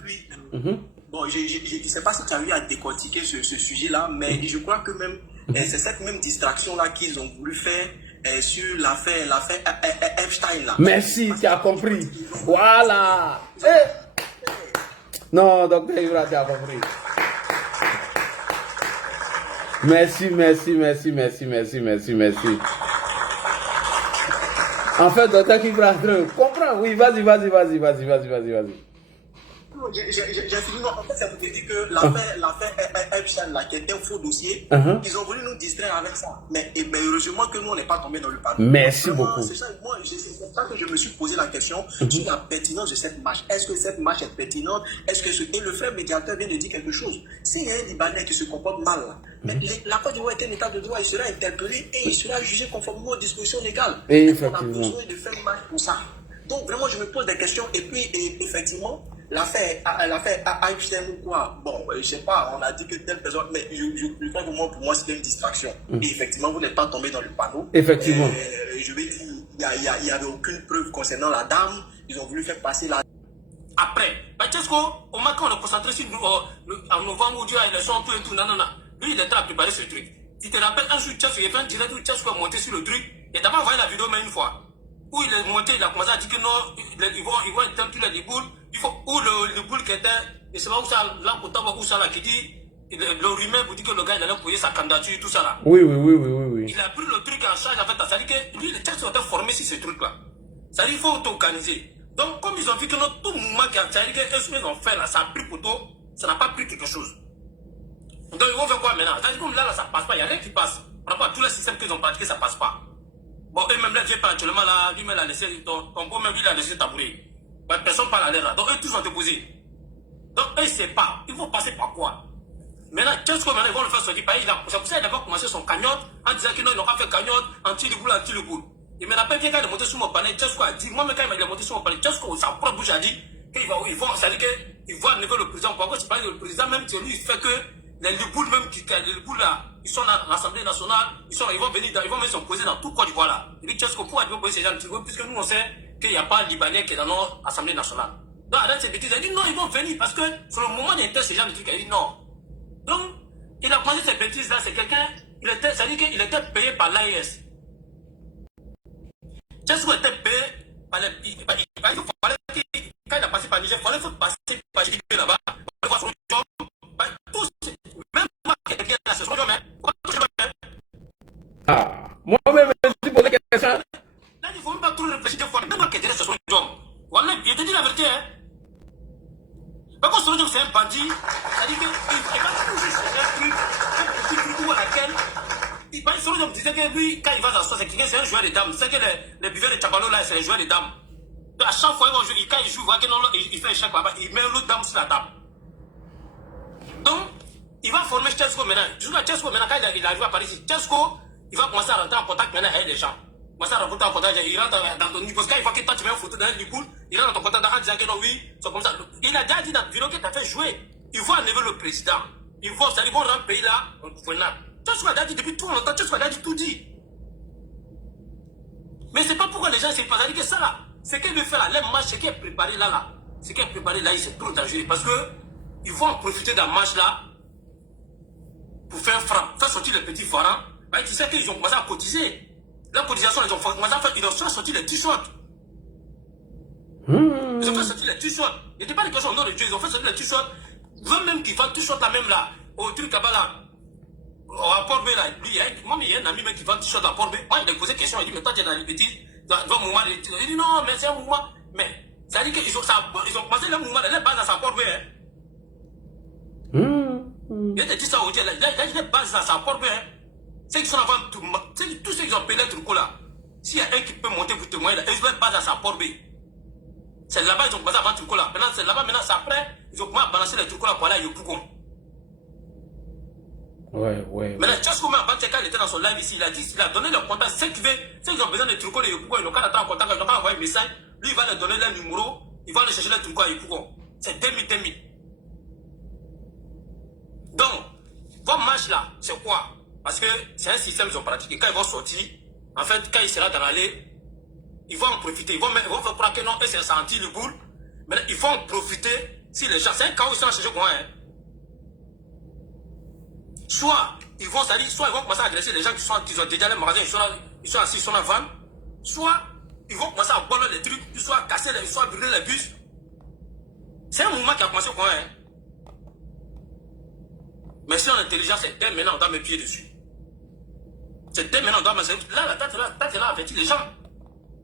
Bon, je ne sais pas si tu as eu à décortiquer ce sujet-là, mais je crois que même c'est cette même distraction-là qu'ils ont voulu faire sur l'affaire Epstein. Là. Merci, tu as compris. Voilà. Non, docteur Ibra, tu as compris. Merci. En fait, docteur Ibra, comprends. Oui, vas-y. J'ai fini. Non, en fait, ça vous dit que l'affaire Epstein, là, qui était un faux dossier, ils ont voulu nous distraire avec ça. Mais heureusement que nous, on n'est pas tombé dans le panneau. Merci beaucoup. C'est ça, moi, c'est pour ça que je me suis posé la question sur la pertinence de cette marche. Est-ce que cette marche est pertinente? Et le frère médiateur vient de dire quelque chose. S'il y a un Libanais qui se comporte mal, là, mais la Côte d'Ivoire est un état de droit, il sera interpellé et il sera jugé conformément aux dispositions légales. Et on effectivement. a besoin de faire une marche pour ça. Donc, vraiment, je me pose des questions. Et puis, effectivement, l'affaire Epstein ou quoi, bon, je sais pas, on a dit que telle personne, mais je crois que pour moi, c'était une distraction. Et effectivement, vous n'êtes pas tombé dans le panneau. Effectivement. Je vais dire, il n'y avait aucune preuve concernant la dame. Ils ont voulu faire passer la... Après, Francesco, au moment qu'on est concentré sur en novembre où Dieu a élection, tout et tout, non. Lui, il était à préparer ce truc. Tu te rappelles, un jour, il a fait un direct où Francesco est monté sur le truc. Et d'abord, envoyé la vidéo, mais une fois. Où il est monté, il a commencé à dire que non, ils vont éteindre tous les boules. Il faut, où le boule qui était, et c'est pas où ça, là, où ça, là, qui dit, le rumeur vous dit que le gars, il allait payer sa candidature, tout ça, là. Oui. Il a pris le truc en charge, en fait, ça dit que lui, le texte était formé sur ce truc-là. Ça dit qu'il faut t'organiser. Donc, comme ils ont vu que tout mouvement qui a, ça dit que ce qu'ils ont fait, là, ça a pris pour tout, ça n'a pas pris quelque chose. Donc, ils vont faire quoi maintenant? Ça dit comme là, ça passe pas, il n'y a rien qui passe. Par rapport à tous les systèmes qu'ils ont pratiqués, ça passe pas. Bon, eux-mêmes, là, je pas actuellement, là, lui-même, il a laissé, ton beau même, il a laissé tabourer. Personne parle à l'air là. Donc, eux, tous vont te poser. Donc, eux, c'est pas. Ils vont passer par quoi? Maintenant, qu'est-ce qu'on va le faire sortir par exemple? C'est pour ça qu'il a commencé son cagnotte en disant qu'ils n'ont pas fait cagnotte, anti-le boule. Et maintenant, quand il est monté sur mon panel, qu'est-ce qu'on a dit? Moi, quand il est monté sur mon panel, qu'est-ce qu'on sa propre bouche a dit? Qu'ils vont enlever le président. Pourquoi c'est pas le président même qui lui fait que les boules même, les boules là, ils sont à l'Assemblée nationale, ils vont venir, ils vont même s'opposer dans tout Côte d'Ivoire là. Et puis, qu'est-ce qu'on pourra dire poser ces gens? Puisque nous, on sait qu'il n'y a pas de Libanais qui est dans l'Assemblée nationale. Donc, arrête ces bêtises. Il dit non, ils vont venir parce que sur le moment d'intérêt, ces gens de trucs, il dit non. Donc, il a posé ces bêtises là, c'est quelqu'un, ça dit qu'il était payé par l'AES. Qu'est-ce qu'il était payé par les. Quand il a passé par Niger, il fallait passer par Niger là-bas. Il faut son job. Même moi, quelqu'un là, c'est son job, Ah, moi-même, je me suis posé quelque question. Là, il ne faut même pas trop réfléchir. Même moi, quelqu'un c'est son job. Voilà, je te dis la vérité, hein. Par contre, son job, c'est un bandit. C'est-à-dire qu'il va toujours un petit truc à laquelle. Son job disait que lui, quand il va dans c'est quelqu'un, c'est un joueur de dames. C'est que les buveurs de Tabalo, là, c'est les joueurs de dames. Donc, à chaque fois, quand il joue, il fait un chèque là-bas, il met l'autre dame sur la table. Donc, il va former Chesco maintenant. Jusqu'à Chesco, maintenant, quand il arrive à Paris, Chesco, il va commencer à rentrer en contact maintenant avec les gens. Commencer à rentrer en contact, il rentre dans ton niveau. Parce que quand il voit que toi, tu mets une photo dans un Liboul, il rentre dans ton contact en disant que non, oui, c'est comme ça. Il a déjà dit dans le bureau que tu as fait jouer. Il faut enlever le président. Il faut, c'est-à-dire, ils vont rendre le pays là, convenable. Chesco a déjà dit depuis tout longtemps, Chesco a déjà dit tout dit. Mais c'est pas pourquoi les gens s'est pas dit que ça là. Ce qu'il veut faire là, les matchs, ce qui est préparé là, ce qui est préparé là, c'est trop dangereux. Parce que ils vont en profiter de la marche là pour faire franc, faire sortir les petits farans. Tu sais qu'ils ont commencé à cotiser. La cotisation, ils ont commencé à faire, ils ont fait sortir les t-shirts. Ils ont fait sortir les t-shirts. Il n'était pas des questions au nom de Dieu, ils ont fait sortir les t-shirts. Eux même qui vendent t-shirts là même là, au truc là-bas là, à Port B là, il y a un ami même qui vend t-shirts à Port B. Moi, il m'a posé question, il dit, mais toi tu es dans les bêtises, dans le mouvement, il dit non, mais c'est un mouvement. Mais ça dit qu'ils ont commencé le mouvement, les bases à Port B. Il a dit ça aujourd'hui, il a dit les bases à Port B. Ceux qui sont avant, tous ceux qui ont payé le truc là, s'il y a un qui peut monter pour témoigner, ils ont une base à sa Port B. C'est là-bas ils ont commencé à vendre le truc là. Maintenant, c'est là-bas, maintenant, c'est après, ils ont commencé à balancer les trucs là pour aller à Yopougon. Ouais. Maintenant, Tchesco, quand il était dans son live ici, il a donné le contact. Ceux qui ont besoin de trucs, ils n'ont qu'à attendre en contact, ils n'ont qu'à envoyer un message. Lui, il va leur donner leur numéro, il va aller chercher les trucs à Yopougon. C'est 2000. Donc, votre match là, c'est quoi? Parce que c'est un système qu'ils ont pratiqué. Quand ils vont sortir, en fait, quand il sera dans l'allée, ils vont en profiter. Ils vont faire croire que non, eux, c'est senti le boule. Mais ils vont en profiter si les gens. C'est un chaos, ils sont chercher quoi, hein? Soit ils vont commencer à agresser les gens qui ont déjà les magasins, ils sont assis sur la vanne. Soit ils vont commencer à boire les trucs, soit casser soit brûler les bus. C'est un mouvement qui a commencé quoi, hein? Mais si on est intelligent, c'est dès maintenant on doit mettre pied dessus. C'est dès maintenant on doit mettre. Là, la tête là avertit les gens.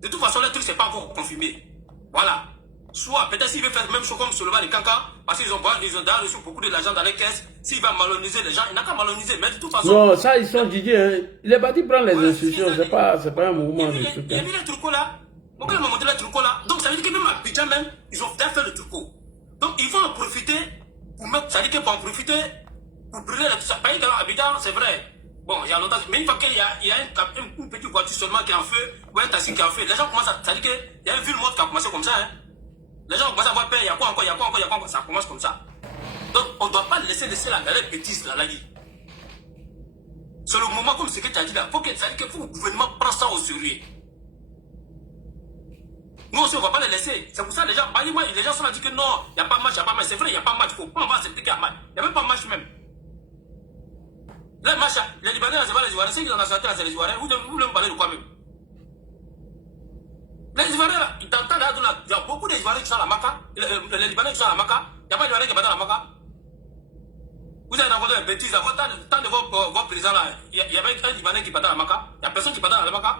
De toute façon, le truc, c'est pas encore confirmé. Voilà. Soit, peut-être s'il veut faire la même chose comme Solomon et Kanka, parce qu'ils ont d'ailleurs reçu beaucoup de l'argent dans les caisses, s'il va malhoniser les gens, il n'a qu'à malhoniser. Mais de toute façon. Non, ça, ils sont Didier. Hein. Il est parti prendre les instructions. C'est pas un mouvement de truc. Il y a mis les trucs là. Mon gars m'a montré les trucs là. Donc, ça veut dire que même à Abidjan, même, ils ont déjà fait le truc. Donc, ils vont en profiter pour mettre. Ça veut dire qu'ils vont en profiter pour brûler les trucs. Par exemple, à Abidjan, c'est vrai. Bon, il y a longtemps. Mais une fois qu'il y a une petite voiture seulement qui est en feu, ou un taxi qui est en feu, les gens commencent à. Ça veut dire qu'il y a une ville morte qui a commencé comme ça. Hein. Les gens commencent à avoir peur. Il y a quoi encore, ça commence comme ça. Donc, on ne doit pas laisser la galère bêtise là, la vie. C'est le moment comme ce que tu as dit là. Ça veut dire qu'il faut que le gouvernement prenne ça au sérieux. Nous aussi, on ne va pas les laisser. C'est pour ça que les gens sont là dit que non, il n'y a pas de match, C'est vrai, il n'y a pas de match. Il faut pas accepter qu'il y a match. Il n'y a même pas de match même. Là, les Libanais, c'est pas les Ivoiriens. Ceux qui ont la santé, c'est les Ivoiriens. Vous voulez me parler de quoi même? Les Ivoiriens, là, il y a beaucoup d'Ivoiriens qui sont à la Maka. Les Libanais qui sont à la Maka. Il n'y a pas d'Ivoiriens qui sont à la Maka. Vous avez entendu des bêtises. Tant de vos présidents là, il y avait un Libanais qui partait à la Maka. Il n'y a personne qui partait à la Maka.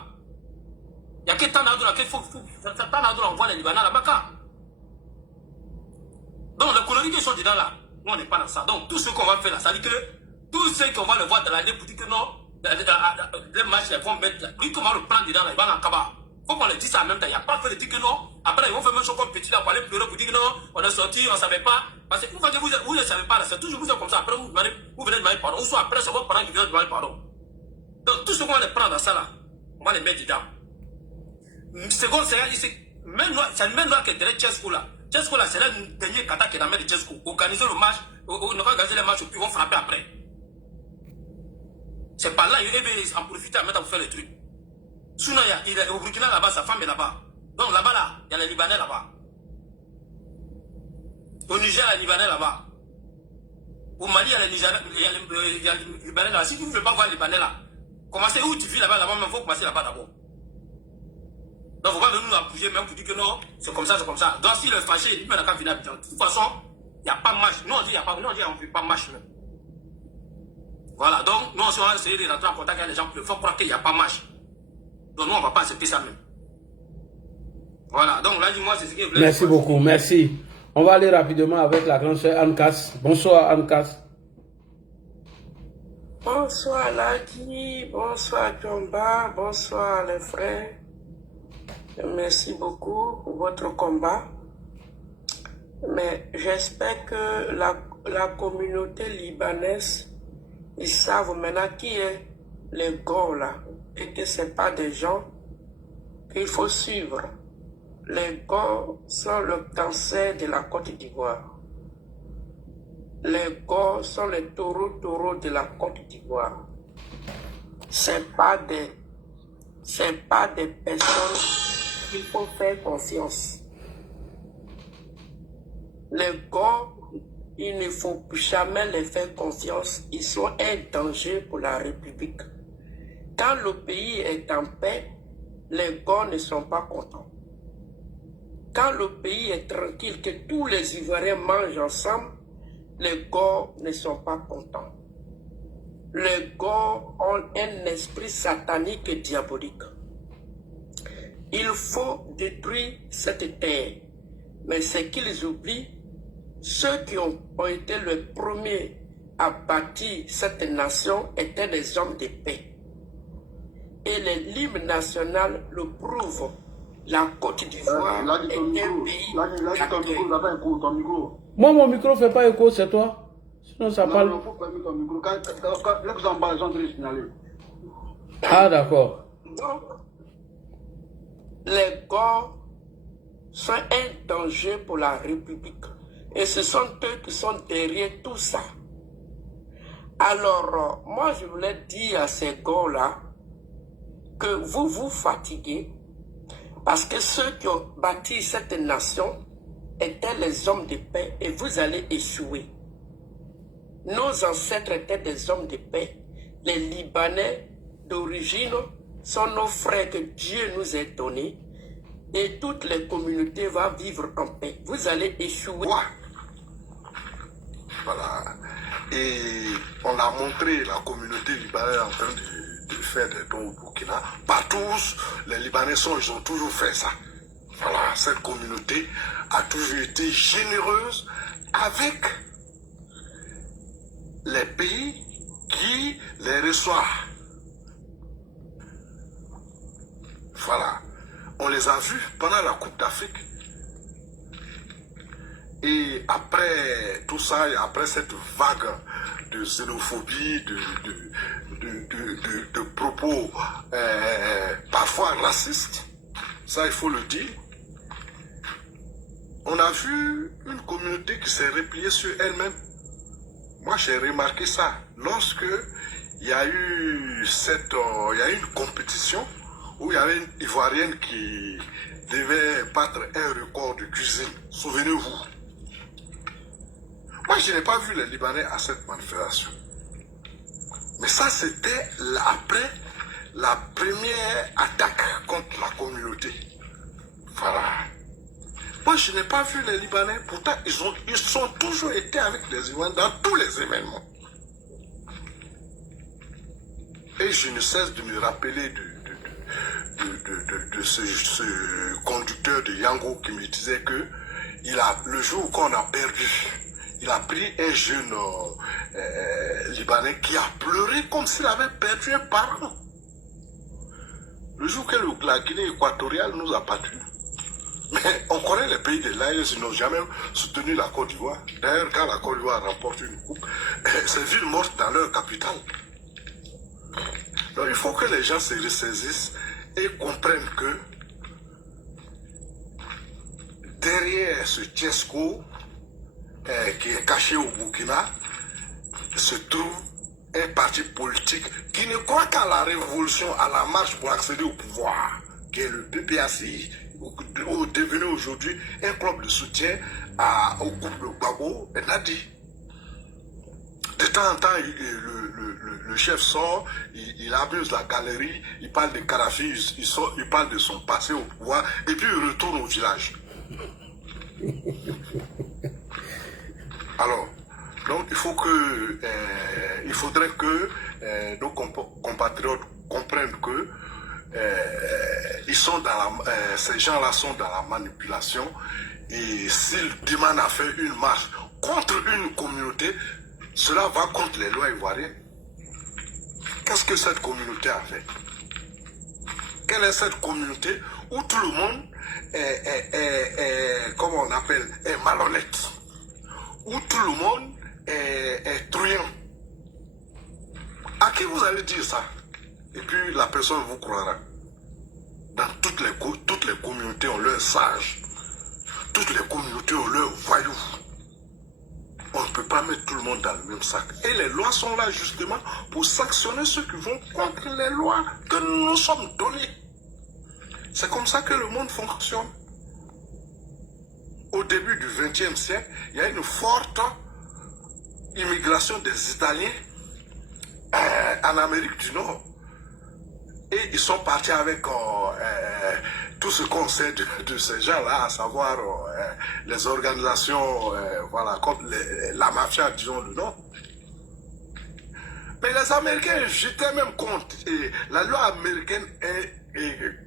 Il n'y a que tant d'Adoula qu'il faut. Tant d'Adoula, on voit les Libanais à la Maka. Donc, les colonis qui sont dedans là, nous, on n'est pas dans ça. Donc, tout ce qu'on va faire là, ça dit que tous ceux qu'on va le voir dans l'année pour dire que non, les matchs, ils vont mettre. Lui, comment le prendre dedans là, il va en cabas. Faut qu'on le dise ça en même temps. Il n'y a pas fait de dire que non. Après, ils vont faire même chose comme petit là pour aller pleurer pour dire que non, on est sorti, on ne savait pas. Parce que vous ne savez pas là, c'est toujours vous êtes comme ça. Après, vous venez de demander pardon. Ou soit après, c'est votre parent qui vient de demander pardon. Donc, tout ce qu'on va les prendre dans ça là, on va les mettre dedans. Second, c'est là, c'est le même noir que derrière Tchesco là. Tchesco là, c'est le dernier kata qui est dans la main de Tchesco. Organiser le match, on va organiser les matchs, puis ils vont frapper après. C'est pas là, il va en profiter à mettre à vous faire les trucs. Sinon, il est au Burkina là-bas, sa femme est là-bas. Donc là-bas, là, il y a les Libanais là-bas. Au Niger, il y a les Libanais là-bas. Au Mali, il y a les Libanais là-bas. Si vous ne voulez pas voir les Libanais là, commencez où tu vis là-bas, mais il faut commencer là-bas d'abord. Donc, il ne faut pas nous appuyer même pour dire que non, c'est comme ça. Donc, si le fâché, il n'a qu'à venir à Abidjan. De toute façon, il n'y a pas de match. Nous, on dit qu'il n'y a pas de match. On ne veut pas de match même. Voilà, donc, nous, on va essayer de rentrer en contact avec les gens pour faire croire qu'il n'y a pas de match. Donc, nous, on ne va pas accepter ça même. Voilà, donc là, dis-moi, c'est ce que vous voulez. Merci beaucoup, merci. On va aller rapidement avec la grande sœur Anne Cass. Bonsoir, Anne Cass. Bonsoir, Ladi. Bonsoir, Jomba. Bonsoir, les frères. Merci beaucoup pour votre combat. Mais j'espère que la communauté libanaise, ils savent maintenant qui est les gars là. Et que ce n'est pas des gens qu'il faut suivre. Les gars sont le cancer de la Côte d'Ivoire. Les gars sont les taureaux de la Côte d'Ivoire. Ce n'est pas des personnes qu'il faut faire confiance. Les gars, il ne faut jamais les faire confiance. Ils sont un danger pour la République. Quand le pays est en paix, les gars ne sont pas contents. Quand le pays est tranquille, que tous les Ivoiriens mangent ensemble, les gars ne sont pas contents. Les gars ont un esprit satanique et diabolique. Il faut détruire cette terre. Mais ce qu'ils oublient, ceux qui ont été les premiers à bâtir cette nation étaient des hommes de paix. Et l'hymne national le prouve. La Côte d'Ivoire est un pays. Moi, mon micro ne fait pas écho, c'est toi. Sinon, ça parle... Non, faut fermer ton micro. Quand là que j'en parle, ils sont en train de signaler. Ah, d'accord. Donc, les gars sont un danger pour la République. Et ce sont eux qui sont derrière tout ça. Alors, moi, je voulais dire à ces gars-là que vous vous fatiguez parce que ceux qui ont bâti cette nation étaient les hommes de paix et vous allez échouer. Nos ancêtres étaient des hommes de paix. Les Libanais d'origine sont nos frères que Dieu nous a donnés et toutes les communautés vont vivre en paix. Vous allez échouer. Voilà. Et on a montré la communauté libanaise en train de faire des dons au Burkina. Pas tous, les Libanais ils ont toujours fait ça. Voilà, cette communauté a toujours été généreuse avec les pays qui les reçoivent. Voilà. On les a vus pendant la Coupe d'Afrique. Et après tout ça, après cette vague de xénophobie, de propos parfois racistes, ça il faut le dire, on a vu une communauté qui s'est repliée sur elle-même. Moi j'ai remarqué ça lorsque il y a eu une compétition où il y avait une Ivoirienne qui devait battre un record de cuisine. Souvenez-vous. Moi, je n'ai pas vu les Libanais à cette manifestation. Mais ça, c'était après la première attaque contre la communauté. Voilà. Moi, je n'ai pas vu les Libanais. Pourtant, ils sont toujours été avec les Ivoiriens dans tous les événements. Et je ne cesse de me rappeler de ce conducteur de Yango qui me disait que le jour qu'on a perdu, il a pris un jeune Libanais qui a pleuré comme s'il avait perdu un parent. Le jour que la Guinée équatoriale nous a battus. Mais on connaît les pays de l'Aïe, ils n'ont jamais soutenu la Côte d'Ivoire. D'ailleurs, quand la Côte d'Ivoire remporte une coupe, c'est ville morte dans leur capitale. Donc il faut que les gens se ressaisissent et comprennent que derrière ce Tchesco qui est caché au Burkina, se trouve un parti politique qui ne croit qu'à la révolution, à la marche pour accéder au pouvoir, qui est le PPACI, devenu aujourd'hui un club de soutien au couple Gbagbo et Nadi. De temps en temps, le chef sort, il amuse la galerie, il parle de Kadhafi, il parle de son passé au pouvoir, et puis il retourne au village. Alors, donc il faudrait que nos compatriotes comprennent que ces gens-là sont dans la manipulation, et s'ils demandent à faire une marche contre une communauté, cela va contre les lois ivoiriennes. Qu'est-ce que cette communauté a fait? Quelle est cette communauté où tout le monde comment on appelle, est malhonnête, où tout le monde est truand? À qui vous allez dire ça? Et puis la personne vous croira. Dans toutes les communautés ont leurs sages. Toutes les communautés ont leurs voyous. On ne peut pas mettre tout le monde dans le même sac. Et les lois sont là justement pour sanctionner ceux qui vont contre les lois que nous nous sommes données. C'est comme ça que le monde fonctionne. Au début du XXe siècle, il y a une forte immigration des Italiens en Amérique du Nord. Et ils sont partis avec tout ce qu'on sait de ces gens-là, à savoir les organisations, voilà, contre la mafia, disons le nom. Mais les Américains jetaient même compte. Et la loi américaine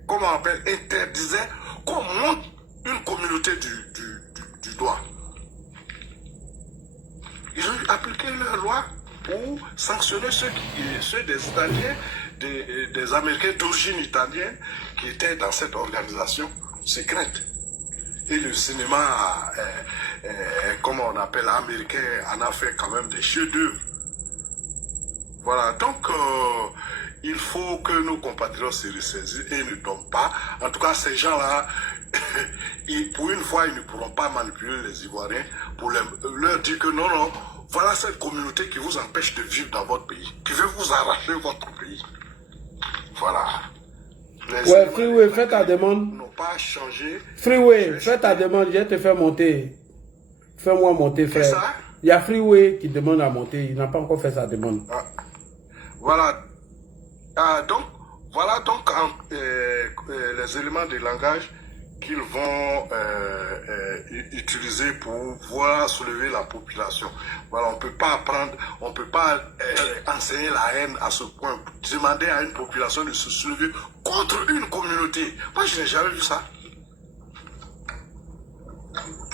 comment on appelle, interdisait qu'on monte une communauté du doigt. Ils ont appliqué leur loi pour sanctionner ceux des Italiens, des Américains d'origine italienne qui étaient dans cette organisation secrète. Et le cinéma, comment on appelle américain en a fait quand même des chefs-d'œuvre. Voilà, donc il faut que nos compatriotes se ressaisissent et ne tombent pas. En tout cas, ces gens-là, pour une fois, ils ne pourront pas manipuler les Ivoiriens pour leur dire que non, non, voilà cette communauté qui vous empêche de vivre dans votre pays, qui veut vous arracher votre pays. Voilà. Ouais, Freeway, fais ta demande. N'ont pas changé. Freeway, fais ta demande, je te fais monter. Fais-moi monter, frère. Il y a Freeway qui demande à monter, il n'a pas encore fait sa demande. Ah. Voilà. Donc, voilà donc les éléments de langage qu'ils vont utiliser pour pouvoir soulever la population. Voilà, on peut pas apprendre, on peut pas enseigner la haine à ce point, demander à une population de se soulever contre une communauté. Moi, je n'ai jamais vu ça.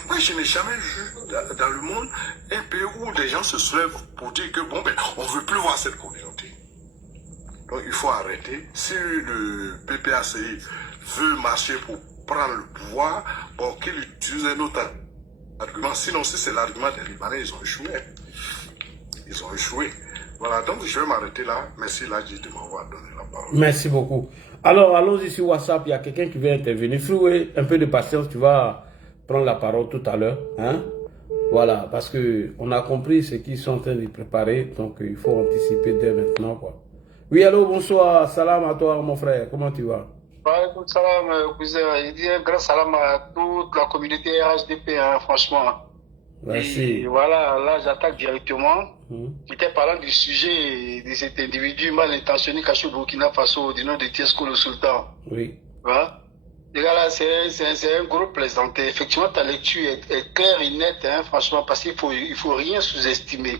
Moi, je n'ai jamais vu dans le monde un pays où des gens se soulèvent pour dire que bon, ben, on ne veut plus voir cette communauté. Donc, il faut arrêter. Si le PPACI veut marcher pour prendre le pouvoir, bon, qu'il utilise un autre argument. Sinon, si c'est l'argument des Libanais, ils ont échoué. Ils ont échoué. Voilà, donc je vais m'arrêter là. Merci, Ladji, de m'avoir donné la parole. Merci beaucoup. Alors, allons-y sur WhatsApp. Il y a quelqu'un qui veut intervenir. Freeway, un peu de patience, tu vas prendre la parole tout à l'heure. Hein? Voilà, parce qu'on a compris ce qu'ils sont en train de préparer. Donc, il faut anticiper dès maintenant, quoi. Oui, allô, bonsoir. Salam à toi, mon frère. Comment tu vas? Salam, cousin. Il dit un grand salam à toute la communauté RHDP, hein, franchement. Merci. Et voilà, là, j'attaque directement. J'étais parlant du sujet de cet individu mal intentionné caché au Burkina Faso, du nom de Tiesco le Sultan. Oui. Voilà. Les gars, là, c'est un gros plaisanté. Effectivement, ta lecture est claire et nette, hein, franchement, parce qu'il faut rien sous-estimer.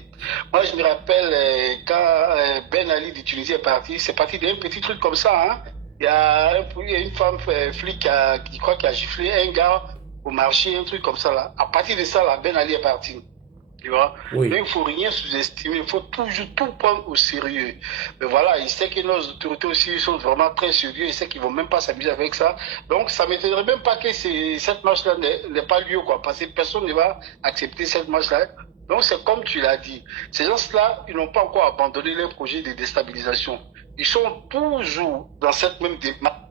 Moi, je me rappelle quand Ben Ali de Tunisie est parti, c'est parti d'un petit truc comme ça, hein. Il y a une femme flic qui croit qu'il a giflé un gars au marché, un truc comme ça, là. À partir de ça, là, Ben Ali est parti. Tu vois? Oui. Mais il ne faut rien sous-estimer, il faut toujours tout prendre au sérieux. Mais voilà, il sait que nos autorités aussi sont vraiment très sérieux, il sait qu'ils ne vont même pas s'amuser avec ça. Donc, ça ne m'étonnerait même pas que cette marche-là n'ait pas lieu, quoi, parce que personne ne va accepter cette marche-là. Donc, c'est comme tu l'as dit. Ces gens-là, ils n'ont pas encore abandonné leur projet de déstabilisation. Ils sont toujours dans cette même démarche,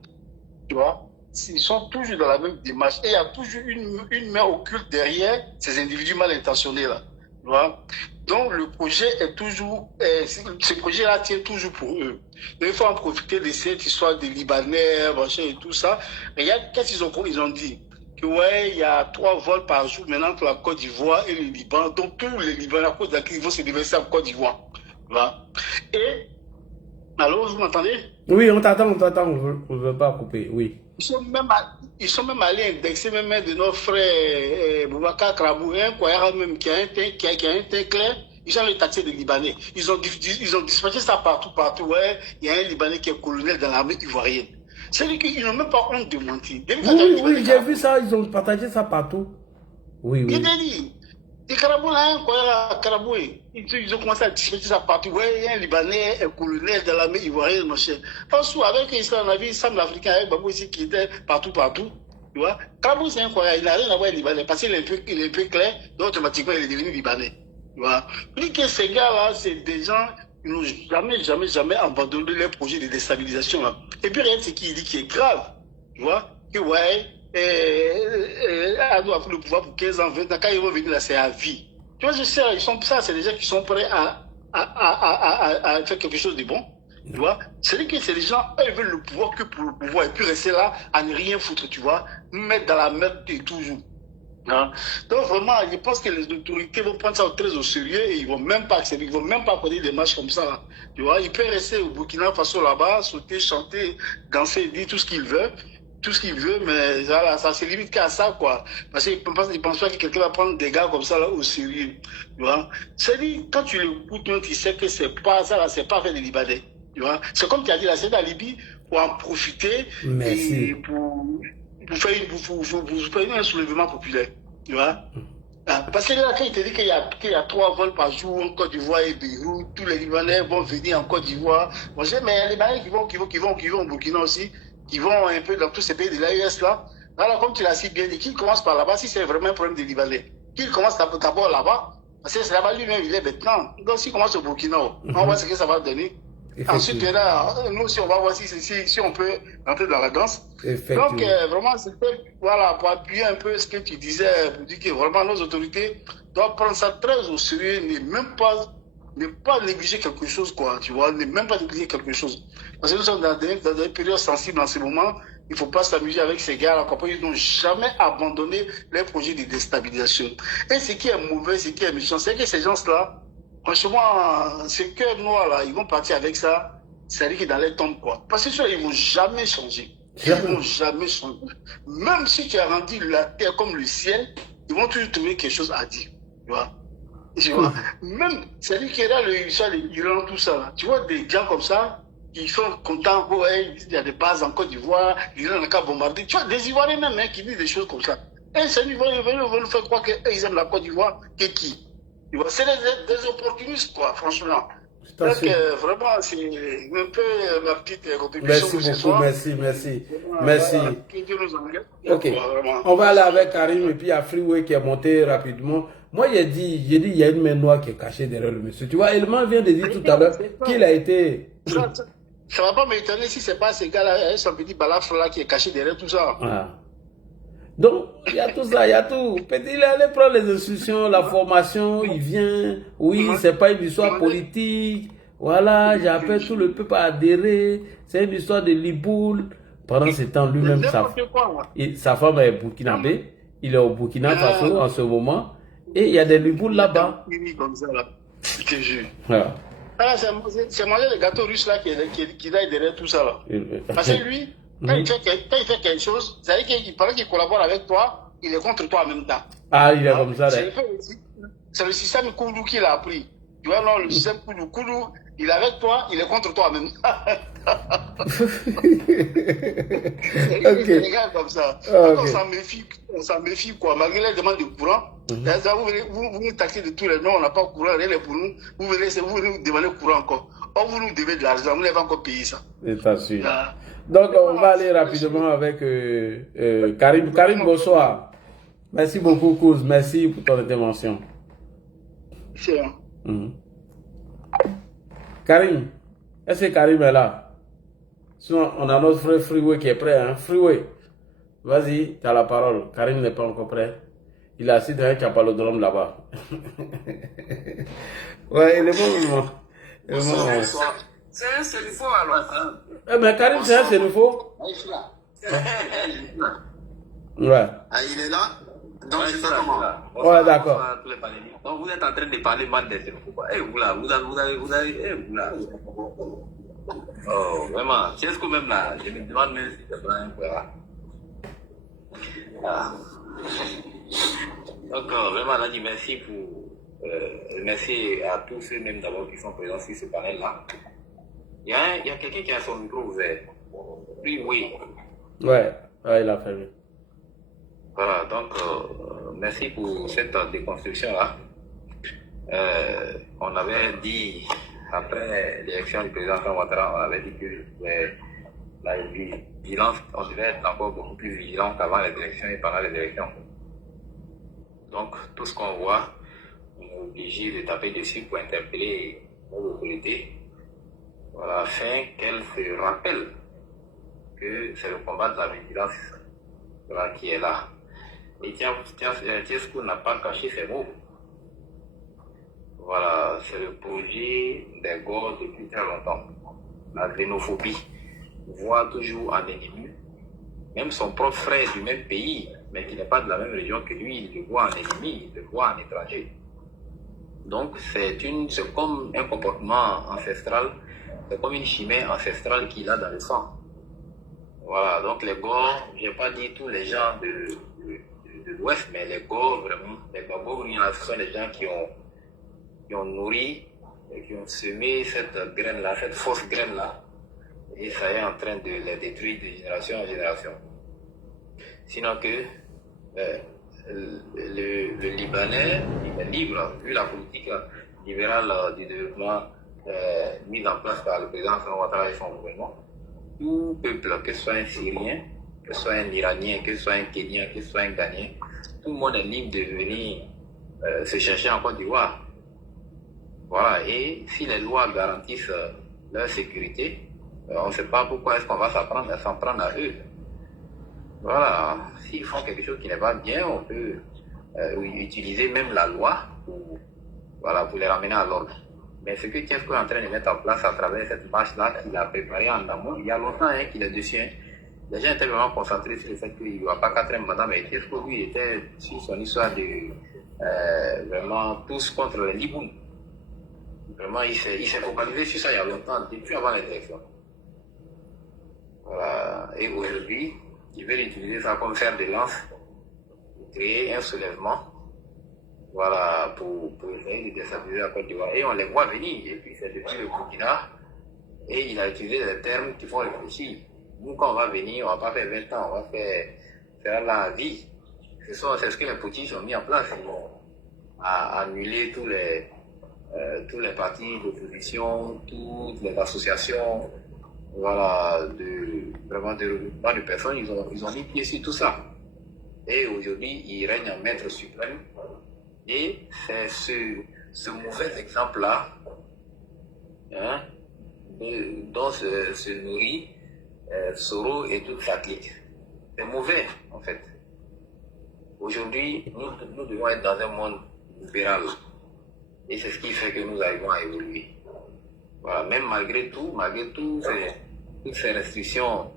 tu vois? Ils sont toujours dans la même démarche. Et il y a toujours une main occulte derrière ces individus mal intentionnés, là. Voilà. Donc, le projet est toujours, ce projet-là tient toujours pour eux. Donc, il faut en profiter de cette histoire des Libanais, machin et tout ça. Regarde, qu'est-ce qu'ils ont dit? Que ouais, il y a 3 vols par jour maintenant entre la Côte d'Ivoire et le Liban. Donc, tous les Libanais, à cause de la crise, vont se déverser en Côte d'Ivoire. Voilà. Et, allô, vous m'entendez? Oui, on t'attend, on ne veut pas couper, oui. Ils sont même allés indexer même un de nos frères, Boubacar Krabou, même qui a un teint clair. Ils ont les taxés des Libanais. Ils ont dispatché ça partout. Ouais, il y a un Libanais qui est colonel dans l'armée ivoirienne. C'est-à-dire qu'ils n'ont même pas honte de mentir. Oui, j'ai vu ça, ils ont partagé ça partout. Oui. Il a dit, les Karabou, ils ont commencé à dispatcher ça partout. Ouais, il y a un Libanais, un colonel dans l'armée ivoirienne, machin. Ensuite, avec l'Islam, on a vu Sam l'Africain, avec Babou ici, qui était partout. Tu vois, Karabou, c'est incroyable. Il n'a rien à voir avec les Libanais, parce qu'il est un peu clair, donc automatiquement, il est devenu Libanais. Tu vois, puis que ces gars-là, c'est des gens qui n'ont jamais abandonné leur projet de déstabilisation. Là. Et puis, rien, c'est qu'il dit qui est grave. Tu vois, que ouais, Adou a pris le pouvoir pour 15 ans, 20 ans, quand ils vont venir là, c'est à vie. Tu vois, je sais, c'est des gens qui sont prêts à faire quelque chose de bon. Tu vois, c'est-à-dire que c'est des gens, eux, ils veulent le pouvoir que pour le pouvoir, et puis rester là à ne rien foutre, tu vois, mettre dans la merde et toujours. Hein? Donc vraiment, je pense que les autorités vont prendre ça très au sérieux et ils vont même pas accepter, ils vont même pas prendre des marches comme ça. Là. Tu vois, ils peuvent rester au Burkina Faso là-bas, sauter, chanter, danser, dire tout ce qu'ils veulent. Tout ce qu'il veut, mais voilà, ça se limite qu'à ça, quoi. Parce qu'il ne pense pas que quelqu'un va prendre des gars comme ça là, au sérieux. Tu vois? C'est-à-dire, quand tu l'écoutes, tu sais que c'est pas ça, là, c'est pas fait des Libanais. Tu vois? C'est comme tu as dit, là, c'est la Libye pour en profiter. Merci. Et pour faire un soulèvement populaire. Tu vois? Parce que là, quand il te dit qu'il y a 3 vols par jour en Côte d'Ivoire et Beyrouth, tous les Libanais vont venir en Côte d'Ivoire. Bon, mais les Libanais qui vont au Burkina aussi, qui vont un peu dans tous ces pays de l'AES là. Voilà, comme tu l'as si bien dit, qui commence par là-bas, si c'est vraiment un problème des Libanais. qu'il commence d'abord là-bas, parce que c'est là-bas lui-même, il est maintenant. Donc, s'il commence au Burkina, on va voir ce que ça va donner. Ensuite, nous aussi, on va voir si on peut entrer dans la danse. Donc, vraiment, c'était voilà, pour appuyer un peu ce que tu disais, pour dire que vraiment nos autorités doivent prendre ça très au sérieux, ne pas négliger quelque chose, quoi, tu vois, ne même pas négliger quelque chose. Parce que nous sommes dans des périodes sensibles en ce moment. Il ne faut pas s'amuser avec ces gars-là. Ils n'ont jamais abandonné les projets de déstabilisation. Et ce qui est mauvais, ce qui est méchant, c'est que ces gens-là, franchement, ces cœurs noirs là, ils vont partir avec ça, c'est-à-dire qu'ils dans les tombes, quoi. Parce que ça, ils vont jamais changer. Ils vont jamais changer. Même si tu as rendu la terre comme le ciel, ils vont toujours trouver quelque chose à dire. Tu vois? Même, c'est-à-dire qu'il y a l'Iran, tout ça là. Tu vois des gens comme ça, qui sont contents, il y a des bases en Côte d'Ivoire, l'Iran n'a qu'à bombarder. Tu vois, des Ivoiriens même qui disent des choses comme ça. Et c'est Ivoiriens, ils veulent nous faire croire qu'ils aiment la Côte d'Ivoire, qui c'est des opportunistes, quoi, franchement. Donc, vraiment, c'est un peu ma petite contribution. Merci beaucoup, merci. Ok, on va aller avec Karim et puis à Freeway qui est monté rapidement. Moi, j'ai dit, il y a une main noire qui est cachée derrière le monsieur. Tu vois, Elman vient de dire tout à l'heure qu'il a été... Ça ne va pas m'étonner si ce n'est pas ce gars-là, son petit balafre là qui est caché derrière tout ça. Donc, il y a tout ça, il y a tout. Petit, il allait prendre les instructions, la formation, il vient. Oui, c'est pas une histoire politique. Voilà, j'appelle tout le peuple à adhérer. C'est une histoire de Liboul. Pendant ce temps, lui-même, sa femme est burkinabé. Il est au Burkina Faso en ce moment. Et il y a des Libouls là-bas. Je te jure. Voilà. C'est manger le gâteau russe là qui est derrière tout ça là. Parce que lui, quand il fait quelque chose, ça veut dire qu'il paraît qu'il collabore avec toi, il est contre toi en même temps. Ah, il est comme ça. C'est le système Koulou qu'il a appris. Tu vois, non, le système Koulou, il est avec toi, il est contre toi en même temps. C'est des gars comme ça. On s'en méfie, quoi. Malgré les demandes de courant, vous nous taxez de tous les noms, on n'a pas courant, rien n'est pour nous. Vous nous demandez courant encore. Or, vous nous devez de l'argent, vous n'avez pas encore payé ça. C'est pas sûr. Donc, on va aller rapidement avec Karim. Karim, bonsoir. Merci beaucoup, Kouz. Merci pour ton intervention. C'est Karim, est-ce que Karim est là? Sinon, on a notre frère Freeway qui est prêt. Hein? Freeway, vas-y, tu as la parole. Karim n'est pas encore prêt. Il est assis dans un capalodrome là-bas. Ouais, il est bon, C'est un sénifo alors. Mais Karim, c'est un sénifo? Ouais. Ah, il est là? Donc, je sais comment. Ouais, d'accord. Donc, vous êtes en train de parler mal des sénifos. Eh, vous là. Oh, vraiment. C'est ce que même là, je me demande même si c'est pas un peu là. Donc, vraiment, là, je dis merci merci à tous ceux même d'abord qui sont présents sur ce panel-là. Il y a quelqu'un qui a son micro ouvert. Oui. Ouais, il a fait. Voilà, donc, merci pour cette déconstruction-là. On avait dit, après l'élection du président Ouattara, on avait dit que la vigilance, on devait être encore beaucoup plus vigilant qu'avant les élections et pendant les élections. Donc, tout ce qu'on voit, on est obligé de taper dessus pour interpeller nos autorités, voilà, afin qu'elles se rappellent que c'est le combat de la vigilance, voilà, qui est là. Et Tiesco n'a pas caché ses mots. Voilà, c'est le projet des Gaules depuis très longtemps. La xénophobie, voit toujours en ennemi, même son propre frère du même pays, mais qui n'est pas de la même région que lui, il le voit en ennemi, il le voit en étranger. Donc c'est comme un comportement ancestral, c'est comme une chimère ancestrale qu'il a dans le sang. Voilà, donc les Gaules, je n'ai pas dit tous les gens de l'Ouest, mais les Gaules, vraiment, les Babos, ce sont les gens qui ont nourri et qui ont semé cette graine-là, cette fausse graine-là, et ça est en train de les détruire de génération en génération. Sinon que le Libanais, il est libre, vu la politique libérale du développement mise en place par le président Ouattara et son gouvernement. Tout peuple, que ce soit un Syrien, que ce soit un Iranien, que ce soit un Kenyan, que ce soit un Ghanéen, tout le monde est libre de venir se chercher en Côte d'Ivoire. Voilà, et si les lois garantissent leur sécurité, on ne sait pas pourquoi est-ce qu'on va s'en prendre à eux. Voilà, s'ils font quelque chose qui n'est pas bien, on peut utiliser même la loi pour, voilà, pour les ramener à l'ordre. Mais ce que Tiesco est en train de mettre en place à travers cette marche-là qu'il a préparée en amont, il y a longtemps qu'il est dessus. Les gens étaient vraiment concentrés sur le fait qu'il n'y aura pas 4e mandat, mais Tiesco, lui, était sur son histoire de vraiment tous contre les Libounes. Vraiment, il s'est focalisé sur ça il y a longtemps, depuis avant les élections. Voilà. Et aujourd'hui, ils veulent utiliser ça comme fer de lance pour créer un soulèvement, voilà, pour essayer de déstabiliser la Côte d'Ivoire. Et on les voit venir, et puis c'est depuis le Burkina, et il a utilisé des termes qui font réfléchir. Nous, quand on va venir, on ne va pas faire 20 ans, on va faire la vie. C'est ce que les petits ont mis en place. Ils vont annuler tous les partis d'opposition, toutes les associations, voilà, vraiment de regroupement de personnes. Ils ont mis pied sur tout ça. Et aujourd'hui, ils règnent en maître suprême. Et c'est ce mauvais exemple-là, hein, dont se nourrit Soro et toute sa clique. C'est mauvais, en fait. Aujourd'hui, nous devons être dans un monde libéral. Et c'est ce qui fait que nous arrivons à évoluer. Voilà, même malgré tout, toutes ces restrictions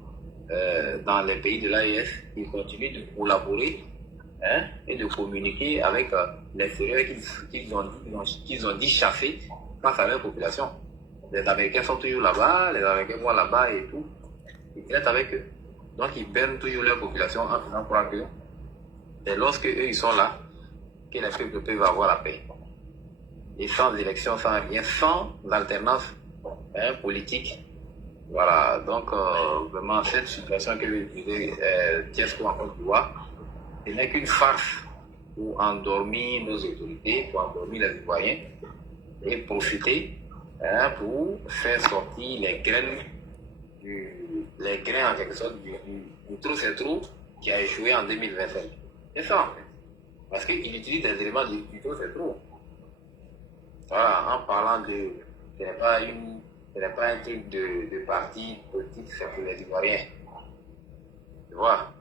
dans les pays de l'AES, ils continuent de collaborer, hein, et de communiquer avec l'extérieur qu'ils ont dit chasser face à leur population. Les Américains sont toujours là-bas, les Américains vont là-bas et tout. Ils traitent avec eux. Donc ils bernent toujours leur population en faisant croire que c'est lorsque eux ils sont là que les peuples peuvent avoir la paix. Et sans élection, sans rien, sans alternance, hein, politique. Voilà, donc vraiment cette situation que vous vivez, Tiesco en Côte d'Ivoire, ce n'est qu'une farce pour endormir nos autorités, pour endormir les Ivoiriens et profiter, hein, pour faire sortir les graines en quelque sorte du trop c'est trop qui a échoué en 2025. C'est ça en fait. Parce qu'il utilise des éléments du trop c'est trop. Voilà, en parlant de... Ce n'est pas un truc de parti politique, c'est pour les Ivoiriens. Tu vois,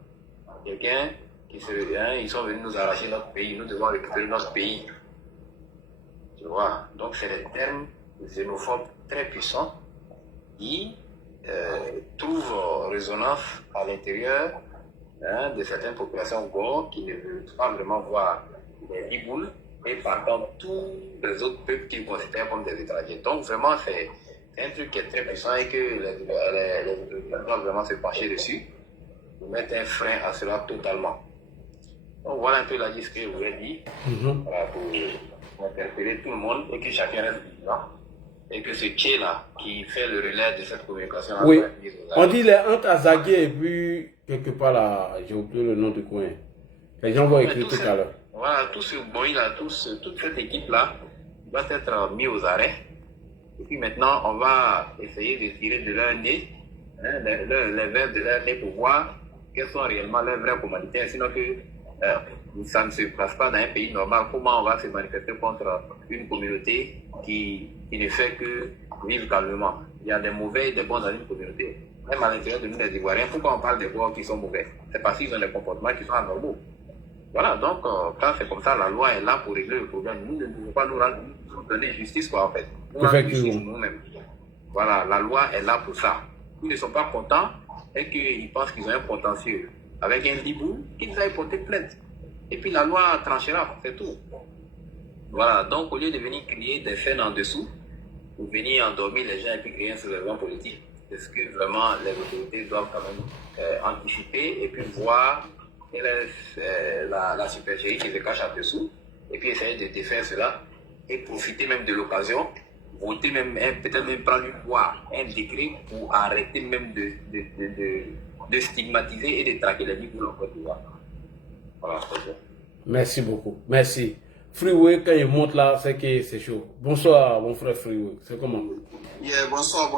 quelqu'un qui ils sont venus nous arracher notre pays, nous devons récupérer notre pays. Tu vois, donc c'est des termes xénophobes très puissants qui trouvent résonance à l'intérieur, hein, de certaines populations gore qui ne veulent pas vraiment voir les biboules et partant tous les autres peuples qu'ils considèrent comme des étrangers. Donc vraiment c'est un truc qui est très puissant et que les autorités doivent vraiment se pencher dessus pour mettre un frein à cela totalement. Donc voilà un peu la liste que je vous ai dit, voilà, pour interpeller tout le monde et que chacun reste vigilant. Et que c'est Tché là qui fait le relais de cette communication. Oui, on dit les Ant Azagué et puis quelque part là, j'ai oublié le nom du coin. Les gens vont écrire tout à l'heure. Voilà, tout ce bruit là, toute cette équipe là va être mis aux arrêts. Et puis maintenant, on va essayer de tirer de leur nez, hein, les verres de leur nez pour voir quels sont réellement leurs vrais commanditaires. Sinon que ça ne se passe pas dans un pays normal. Comment on va se manifester contre une communauté qui ne fait que vivre calmement? Il y a des mauvais et des bons dans une communauté. Même à l'intérieur de nous, les Ivoiriens, pourquoi on parle des bons qui sont mauvais? C'est parce qu'ils ont des comportements qui sont anormaux. Voilà, donc quand c'est comme ça, la loi est là pour régler le problème. Nous ne devons pas nous donner justice, quoi, en fait. Nous rendre justice nous-mêmes. Voilà, la loi est là pour ça. Ils ne sont pas contents et qu'ils pensent qu'ils ont un potentiel. Avec un libou, qu'ils aillent porter plainte. Et puis la loi tranchera, c'est tout. Voilà, donc au lieu de venir crier des scènes en dessous, ou venir endormir les gens et puis créer un soulèvement politique, c'est ce que vraiment les autorités doivent quand même anticiper et puis voir quelle est la supercherie qui se cache en dessous, et puis essayer de défaire cela, et profiter même de l'occasion, voter même, peut-être même prendre une loi, un décret pour arrêter même de stigmatiser et de traquer les libres en Côte d'Ivoire. Voilà, c'est ça. Merci beaucoup, merci. Freeway, quand il monte là, c'est que c'est chaud. Bonsoir, mon frère Freeway, c'est comment? Yeah, bonsoir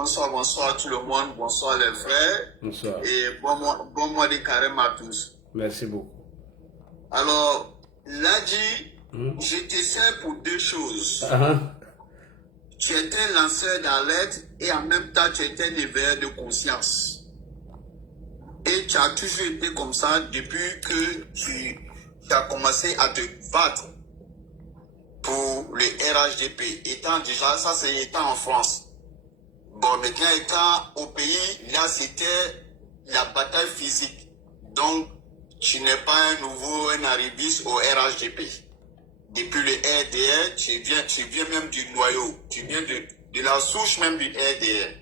tout le monde, bonsoir les frères. Bonsoir. Et bon mois de carême à tous. Merci beaucoup. Alors, là dit, Je te sers pour deux choses. Uh-huh. Tu étais un lanceur d'alerte et en même temps tu étais un éveilleur de conscience. Et tu as toujours été comme ça depuis que tu as commencé à te battre pour le RHDP. Étant déjà, ça c'est étant en France. Bon, maintenant étant au pays, là c'était la bataille physique. Donc, tu n'es pas un nouveau, un arriviste au RHDP. Depuis le RDR, tu viens même du noyau. Tu viens de la souche même du RDR.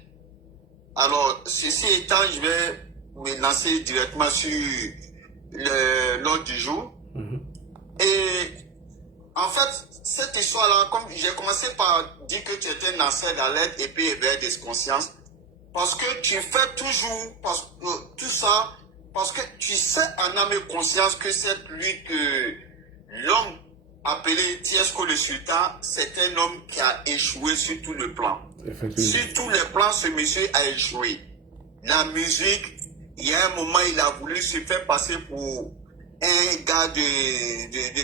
Alors, ceci étant, je vais me lancer directement sur l'ordre du jour. Et en fait, cette histoire-là, comme j'ai commencé par dire que tu étais un lanceur d'alerte et puis éveilleur de conscience, parce que tu fais toujours tout ça, parce que tu sais en âme et conscience que cette lutte que l'homme appelé Tiesco le Sultan, c'est un homme qui a échoué sur tout le plan. Sur tous les plans, ce monsieur a échoué. La musique, il y a un moment, il a voulu se faire passer pour un gars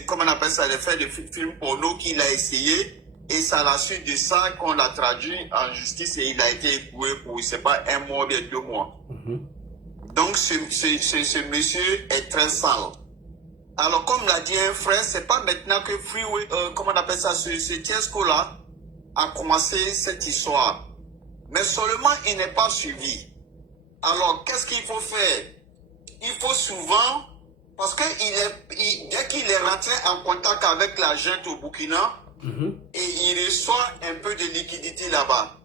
comment on appelle ça, de faire des films porno qu'il a essayé. Et c'est à la suite de ça qu'on l'a traduit en justice et il a été écoué pour, je sais pas, 1 mois ou 2 mois. Donc, ce monsieur est très sale. Alors, comme l'a dit un frère, c'est pas maintenant que Freeway, comment on appelle ça, ce Tiesco-là a commencé cette histoire. Mais seulement, il n'est pas suivi. Alors, qu'est-ce qu'il faut faire? Il faut souvent, parce que dès qu'il est rentré en contact avec la junte au Burkina, et il reçoit un peu de liquidité là-bas.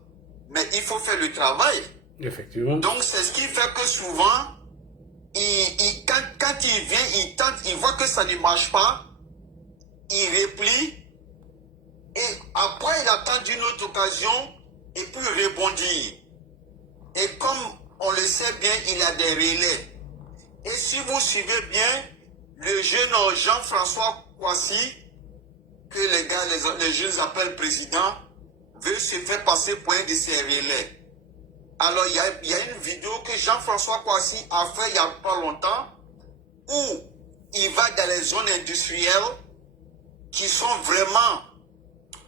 Mais il faut faire le travail. Effectivement. Donc, c'est ce qui fait que souvent, quand il vient, il tente, il voit que ça ne marche pas, il replie, et après, il attend d'une autre occasion, et puis il rebondit. Et comme on le sait bien, il a des relais. Et si vous suivez bien, le jeune Jean-François Kouassi, que les gars, les jeunes appellent président, veut se faire passer pour un de ses relais. Alors, il y a une vidéo que Jean-François Kouassi a fait il n'y a pas longtemps, où il va dans les zones industrielles qui sont vraiment,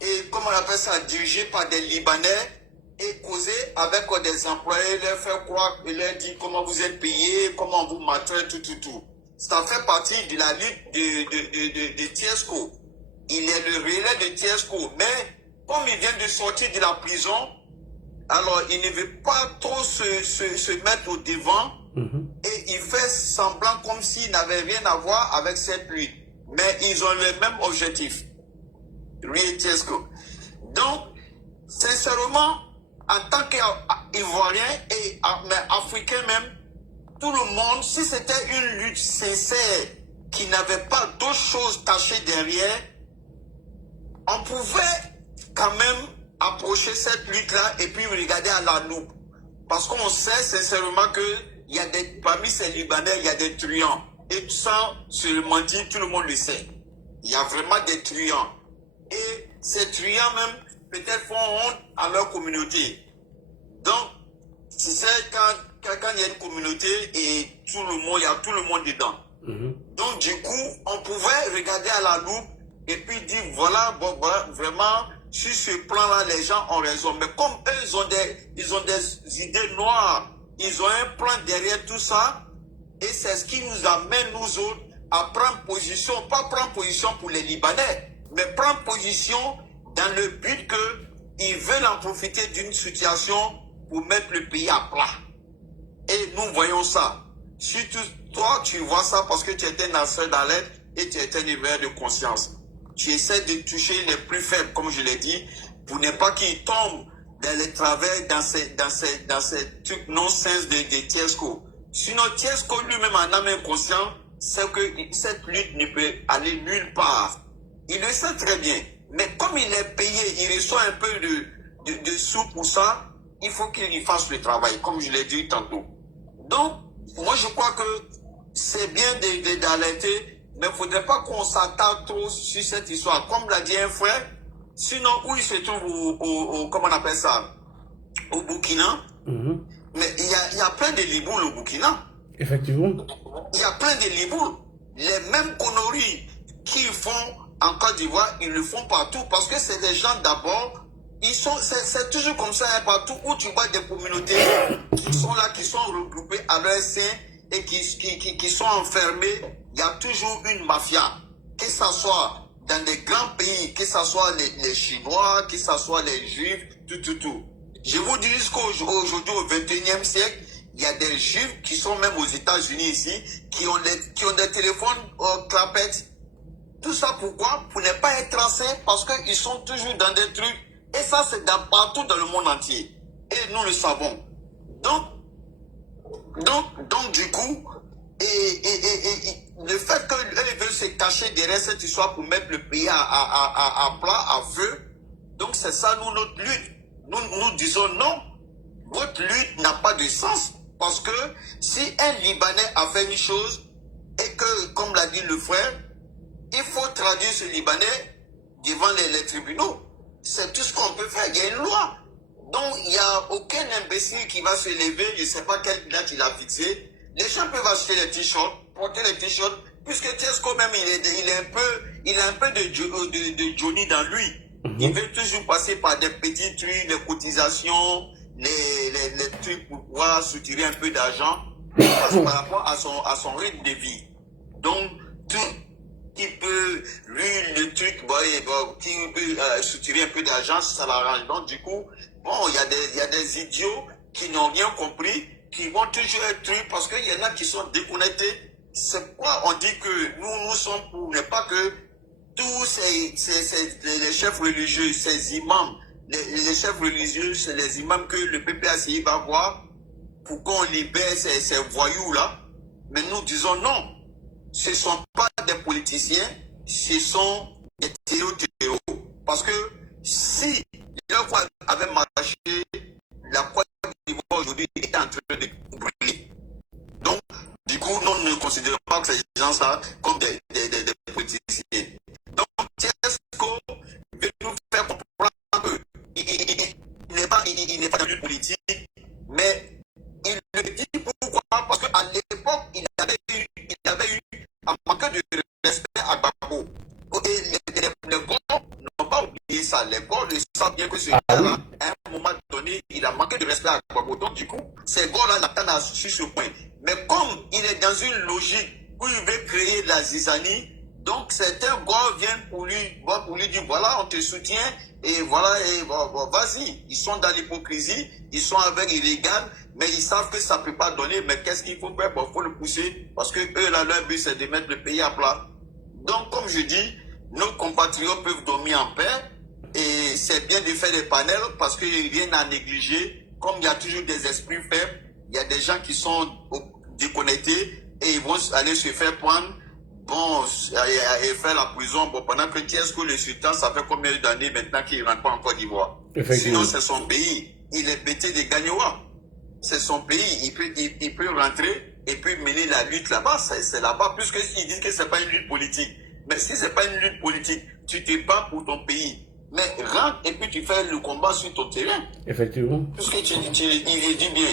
et comment on appelle ça, dirigées par des Libanais, et causer avec des employés, leur faire croire, et leur dire comment vous êtes payés, comment vous maltraitez, tout. Ça fait partie de la lutte de Tiesco. Il est le relais de Tiesco, mais comme il vient de sortir de la prison, alors il ne veut pas trop se mettre au devant et il fait semblant comme s'il n'avait rien à voir avec cette lutte. Mais ils ont le même objectif, lui et Tiesco. Donc, sincèrement, en tant qu'Ivoirien et Africain même, tout le monde, si c'était une lutte sincère qui n'avait pas d'autres choses cachées derrière, on pouvait quand même approcher cette lutte-là et puis regarder à la loupe. Parce qu'on sait sincèrement que parmi ces Libanais, il y a des truands. Et sans se mentir, tout le monde le sait. Il y a vraiment des truands. Et ces truands même, peut-être font honte à leur communauté. Donc, c'est quand il y a une communauté et tout le monde, il y a tout le monde dedans. Donc, du coup, on pouvait regarder à la loupe et puis dire, voilà, bon, vraiment, sur ce plan-là, les gens ont raison. Mais comme eux, ils ont des idées noires, ils ont un plan derrière tout ça, et c'est ce qui nous amène, nous autres, à prendre position, pas prendre position pour les Libanais, mais prendre position dans le but qu'ils veulent en profiter d'une situation pour mettre le pays à plat. Et nous voyons ça. Surtout, toi, tu vois ça parce que tu étais un lanceur d'alerte et tu étais un éveilleur de conscience. Tu essaies de toucher les plus faibles, comme je l'ai dit, pour ne pas qu'ils tombent dans les travers, dans ces trucs non-sens de Tiesco. Sinon, Tiesco lui-même en âme inconscient, c'est que cette lutte ne peut aller nulle part. Il le sait très bien. Mais comme il est payé, il reçoit un peu de sous pour ça, il faut qu'il y fasse le travail, comme je l'ai dit tantôt. Donc, moi je crois que c'est bien d'alerter, mais il ne faudrait pas qu'on s'attarde trop sur cette histoire. Comme l'a dit un frère, sinon où il se trouve comment on appelle ça, au Burkina, mais il y a plein de liboules au Burkina. Effectivement. Il y a plein de liboules. Les mêmes conneries qu'ils font en Côte d'Ivoire, ils le font partout parce que c'est des gens d'abord, c'est toujours comme ça, hein, partout où tu vois des communautés qui sont là, qui sont regroupées à leur sein et qui sont enfermés, il y a toujours une mafia, que ce soit dans des grands pays, que ce soit les Chinois, que ce soit les Juifs, tout. Je vous dis jusqu'aujourd'hui, au 21e siècle, il y a des Juifs qui sont même aux États-Unis ici, qui ont des téléphones clapettes. Tout ça pourquoi? Pour ne pas être tracés, parce qu'ils sont toujours dans des trucs. Et ça, c'est partout dans le monde entier. Et nous le savons. Donc du coup, le fait qu'ils veulent se cacher derrière cette histoire pour mettre le pays à plat, à feu, donc c'est ça, nous, notre lutte. Nous disons non, votre lutte n'a pas de sens. Parce que si un Libanais a fait une chose, et que, comme l'a dit le frère, il faut traduire ce Libanais devant les tribunaux. C'est tout ce qu'on peut faire. Il y a une loi. Donc, il n'y a aucun imbécile qui va se lever. Je ne sais pas quelle date il a fixé. Les gens peuvent acheter les t-shirts, porter les t-shirts, puisque Tiesco même, il a un peu de Johnny dans lui. Il veut toujours passer par des petits trucs, les cotisations, les trucs pour pouvoir soutirer un peu d'argent par rapport à son rythme de vie. Donc, tout qui peut, lui, le truc, qui peut soutirer un peu d'argent, ça l'arrange. Donc, du coup, bon, il y a des idiots qui n'ont rien compris, qui vont toujours être trucs parce qu'il y en a qui sont déconnectés. C'est pourquoi on dit que nous sommes pour ne pas que tous les chefs religieux, ces imams, les chefs religieux, c'est les imams que le PPACI va voir pour qu'on libère ces voyous-là. Mais nous disons non. Ce ne sont pas des politiciens, ce sont des théo. Parce que si leur voix avait marché, la Côte d'Ivoire aujourd'hui est en train de brûler. Donc, du coup, nous ne considérons pas que ces gens-là comme des politiciens. Donc, Tiesco veut nous faire comprendre qu'il n'est pas dans une politique, mais il le dit pourquoi? Parce qu'à l'époque, il avait eu un manque de respect à Gbagbo. Et les gars n'ont pas oublié ça. Les gars le savent bien que ce gars-là, à un moment donné, il a manqué de respect à Gbagbo. Donc, du coup, ces gars-là l'attendent sur ce point. Mais comme il est dans une logique où il veut créer la zizanie, donc certains gars viennent pour lui dire voilà, on te soutient et voilà, et vas-y. Ils sont dans l'hypocrisie, ils sont avec illégal, mais ils savent que ça ne peut pas donner. Mais qu'est-ce qu'il faut faire? Il faut le pousser parce que eux, là, leur but, c'est de mettre le pays à plat. Donc, comme je dis, nos compatriotes peuvent dormir en paix et c'est bien de faire des panels parce qu'il n'y a rien à négliger. Comme il y a toujours des esprits faibles, il y a des gens qui sont déconnectés et ils vont aller se faire prendre. Bon, et faire la prison, bon, pendant que Tiesco, le sultan, ça fait combien d'années maintenant qu'il ne rentre pas en Côte d'Ivoire? Sinon, c'est son pays. Il est pété des Gagnois. C'est son pays. Il peut rentrer et puis mener la lutte là-bas. C'est là-bas, puisqu'ils disent que ce n'est pas une lutte politique. Mais si ce n'est pas une lutte politique, tu te bats pour ton pays. Mais rentre et puis tu fais le combat sur ton terrain. Effectivement. Puisque il dit bien.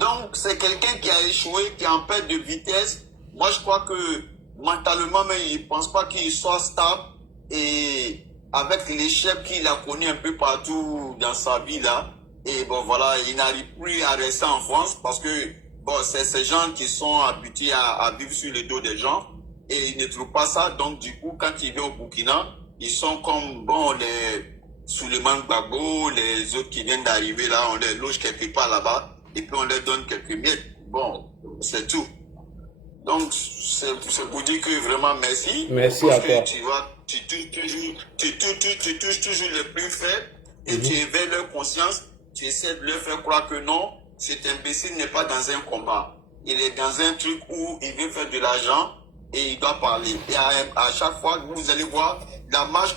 Donc, c'est quelqu'un qui a échoué, qui est en perte de vitesse. Moi, je crois que mentalement, mais il ne pense pas qu'il soit stable et avec l'échec qu'il a connu un peu partout dans sa vie là, et bon voilà, il n'arrive plus à rester en France parce que bon, c'est ces gens qui sont habitués à vivre sur le dos des gens et ils ne trouvent pas ça. Donc du coup, quand il vient au Burkina, ils sont comme bon les Souleymane Gbagbo, les autres qui viennent d'arriver là, on les loge quelque part là-bas et puis on leur donne quelques miettes. Bon, c'est tout. Donc, c'est pour dire que vraiment merci. Merci à toi. Tu vois, tu touches toujours les plus faibles et tu éveilles leur conscience. Tu essaies de leur faire croire que non, cet imbécile n'est pas dans un combat. Il est dans un truc où il veut faire de l'argent et il doit parler. Et à chaque fois, vous allez voir la marche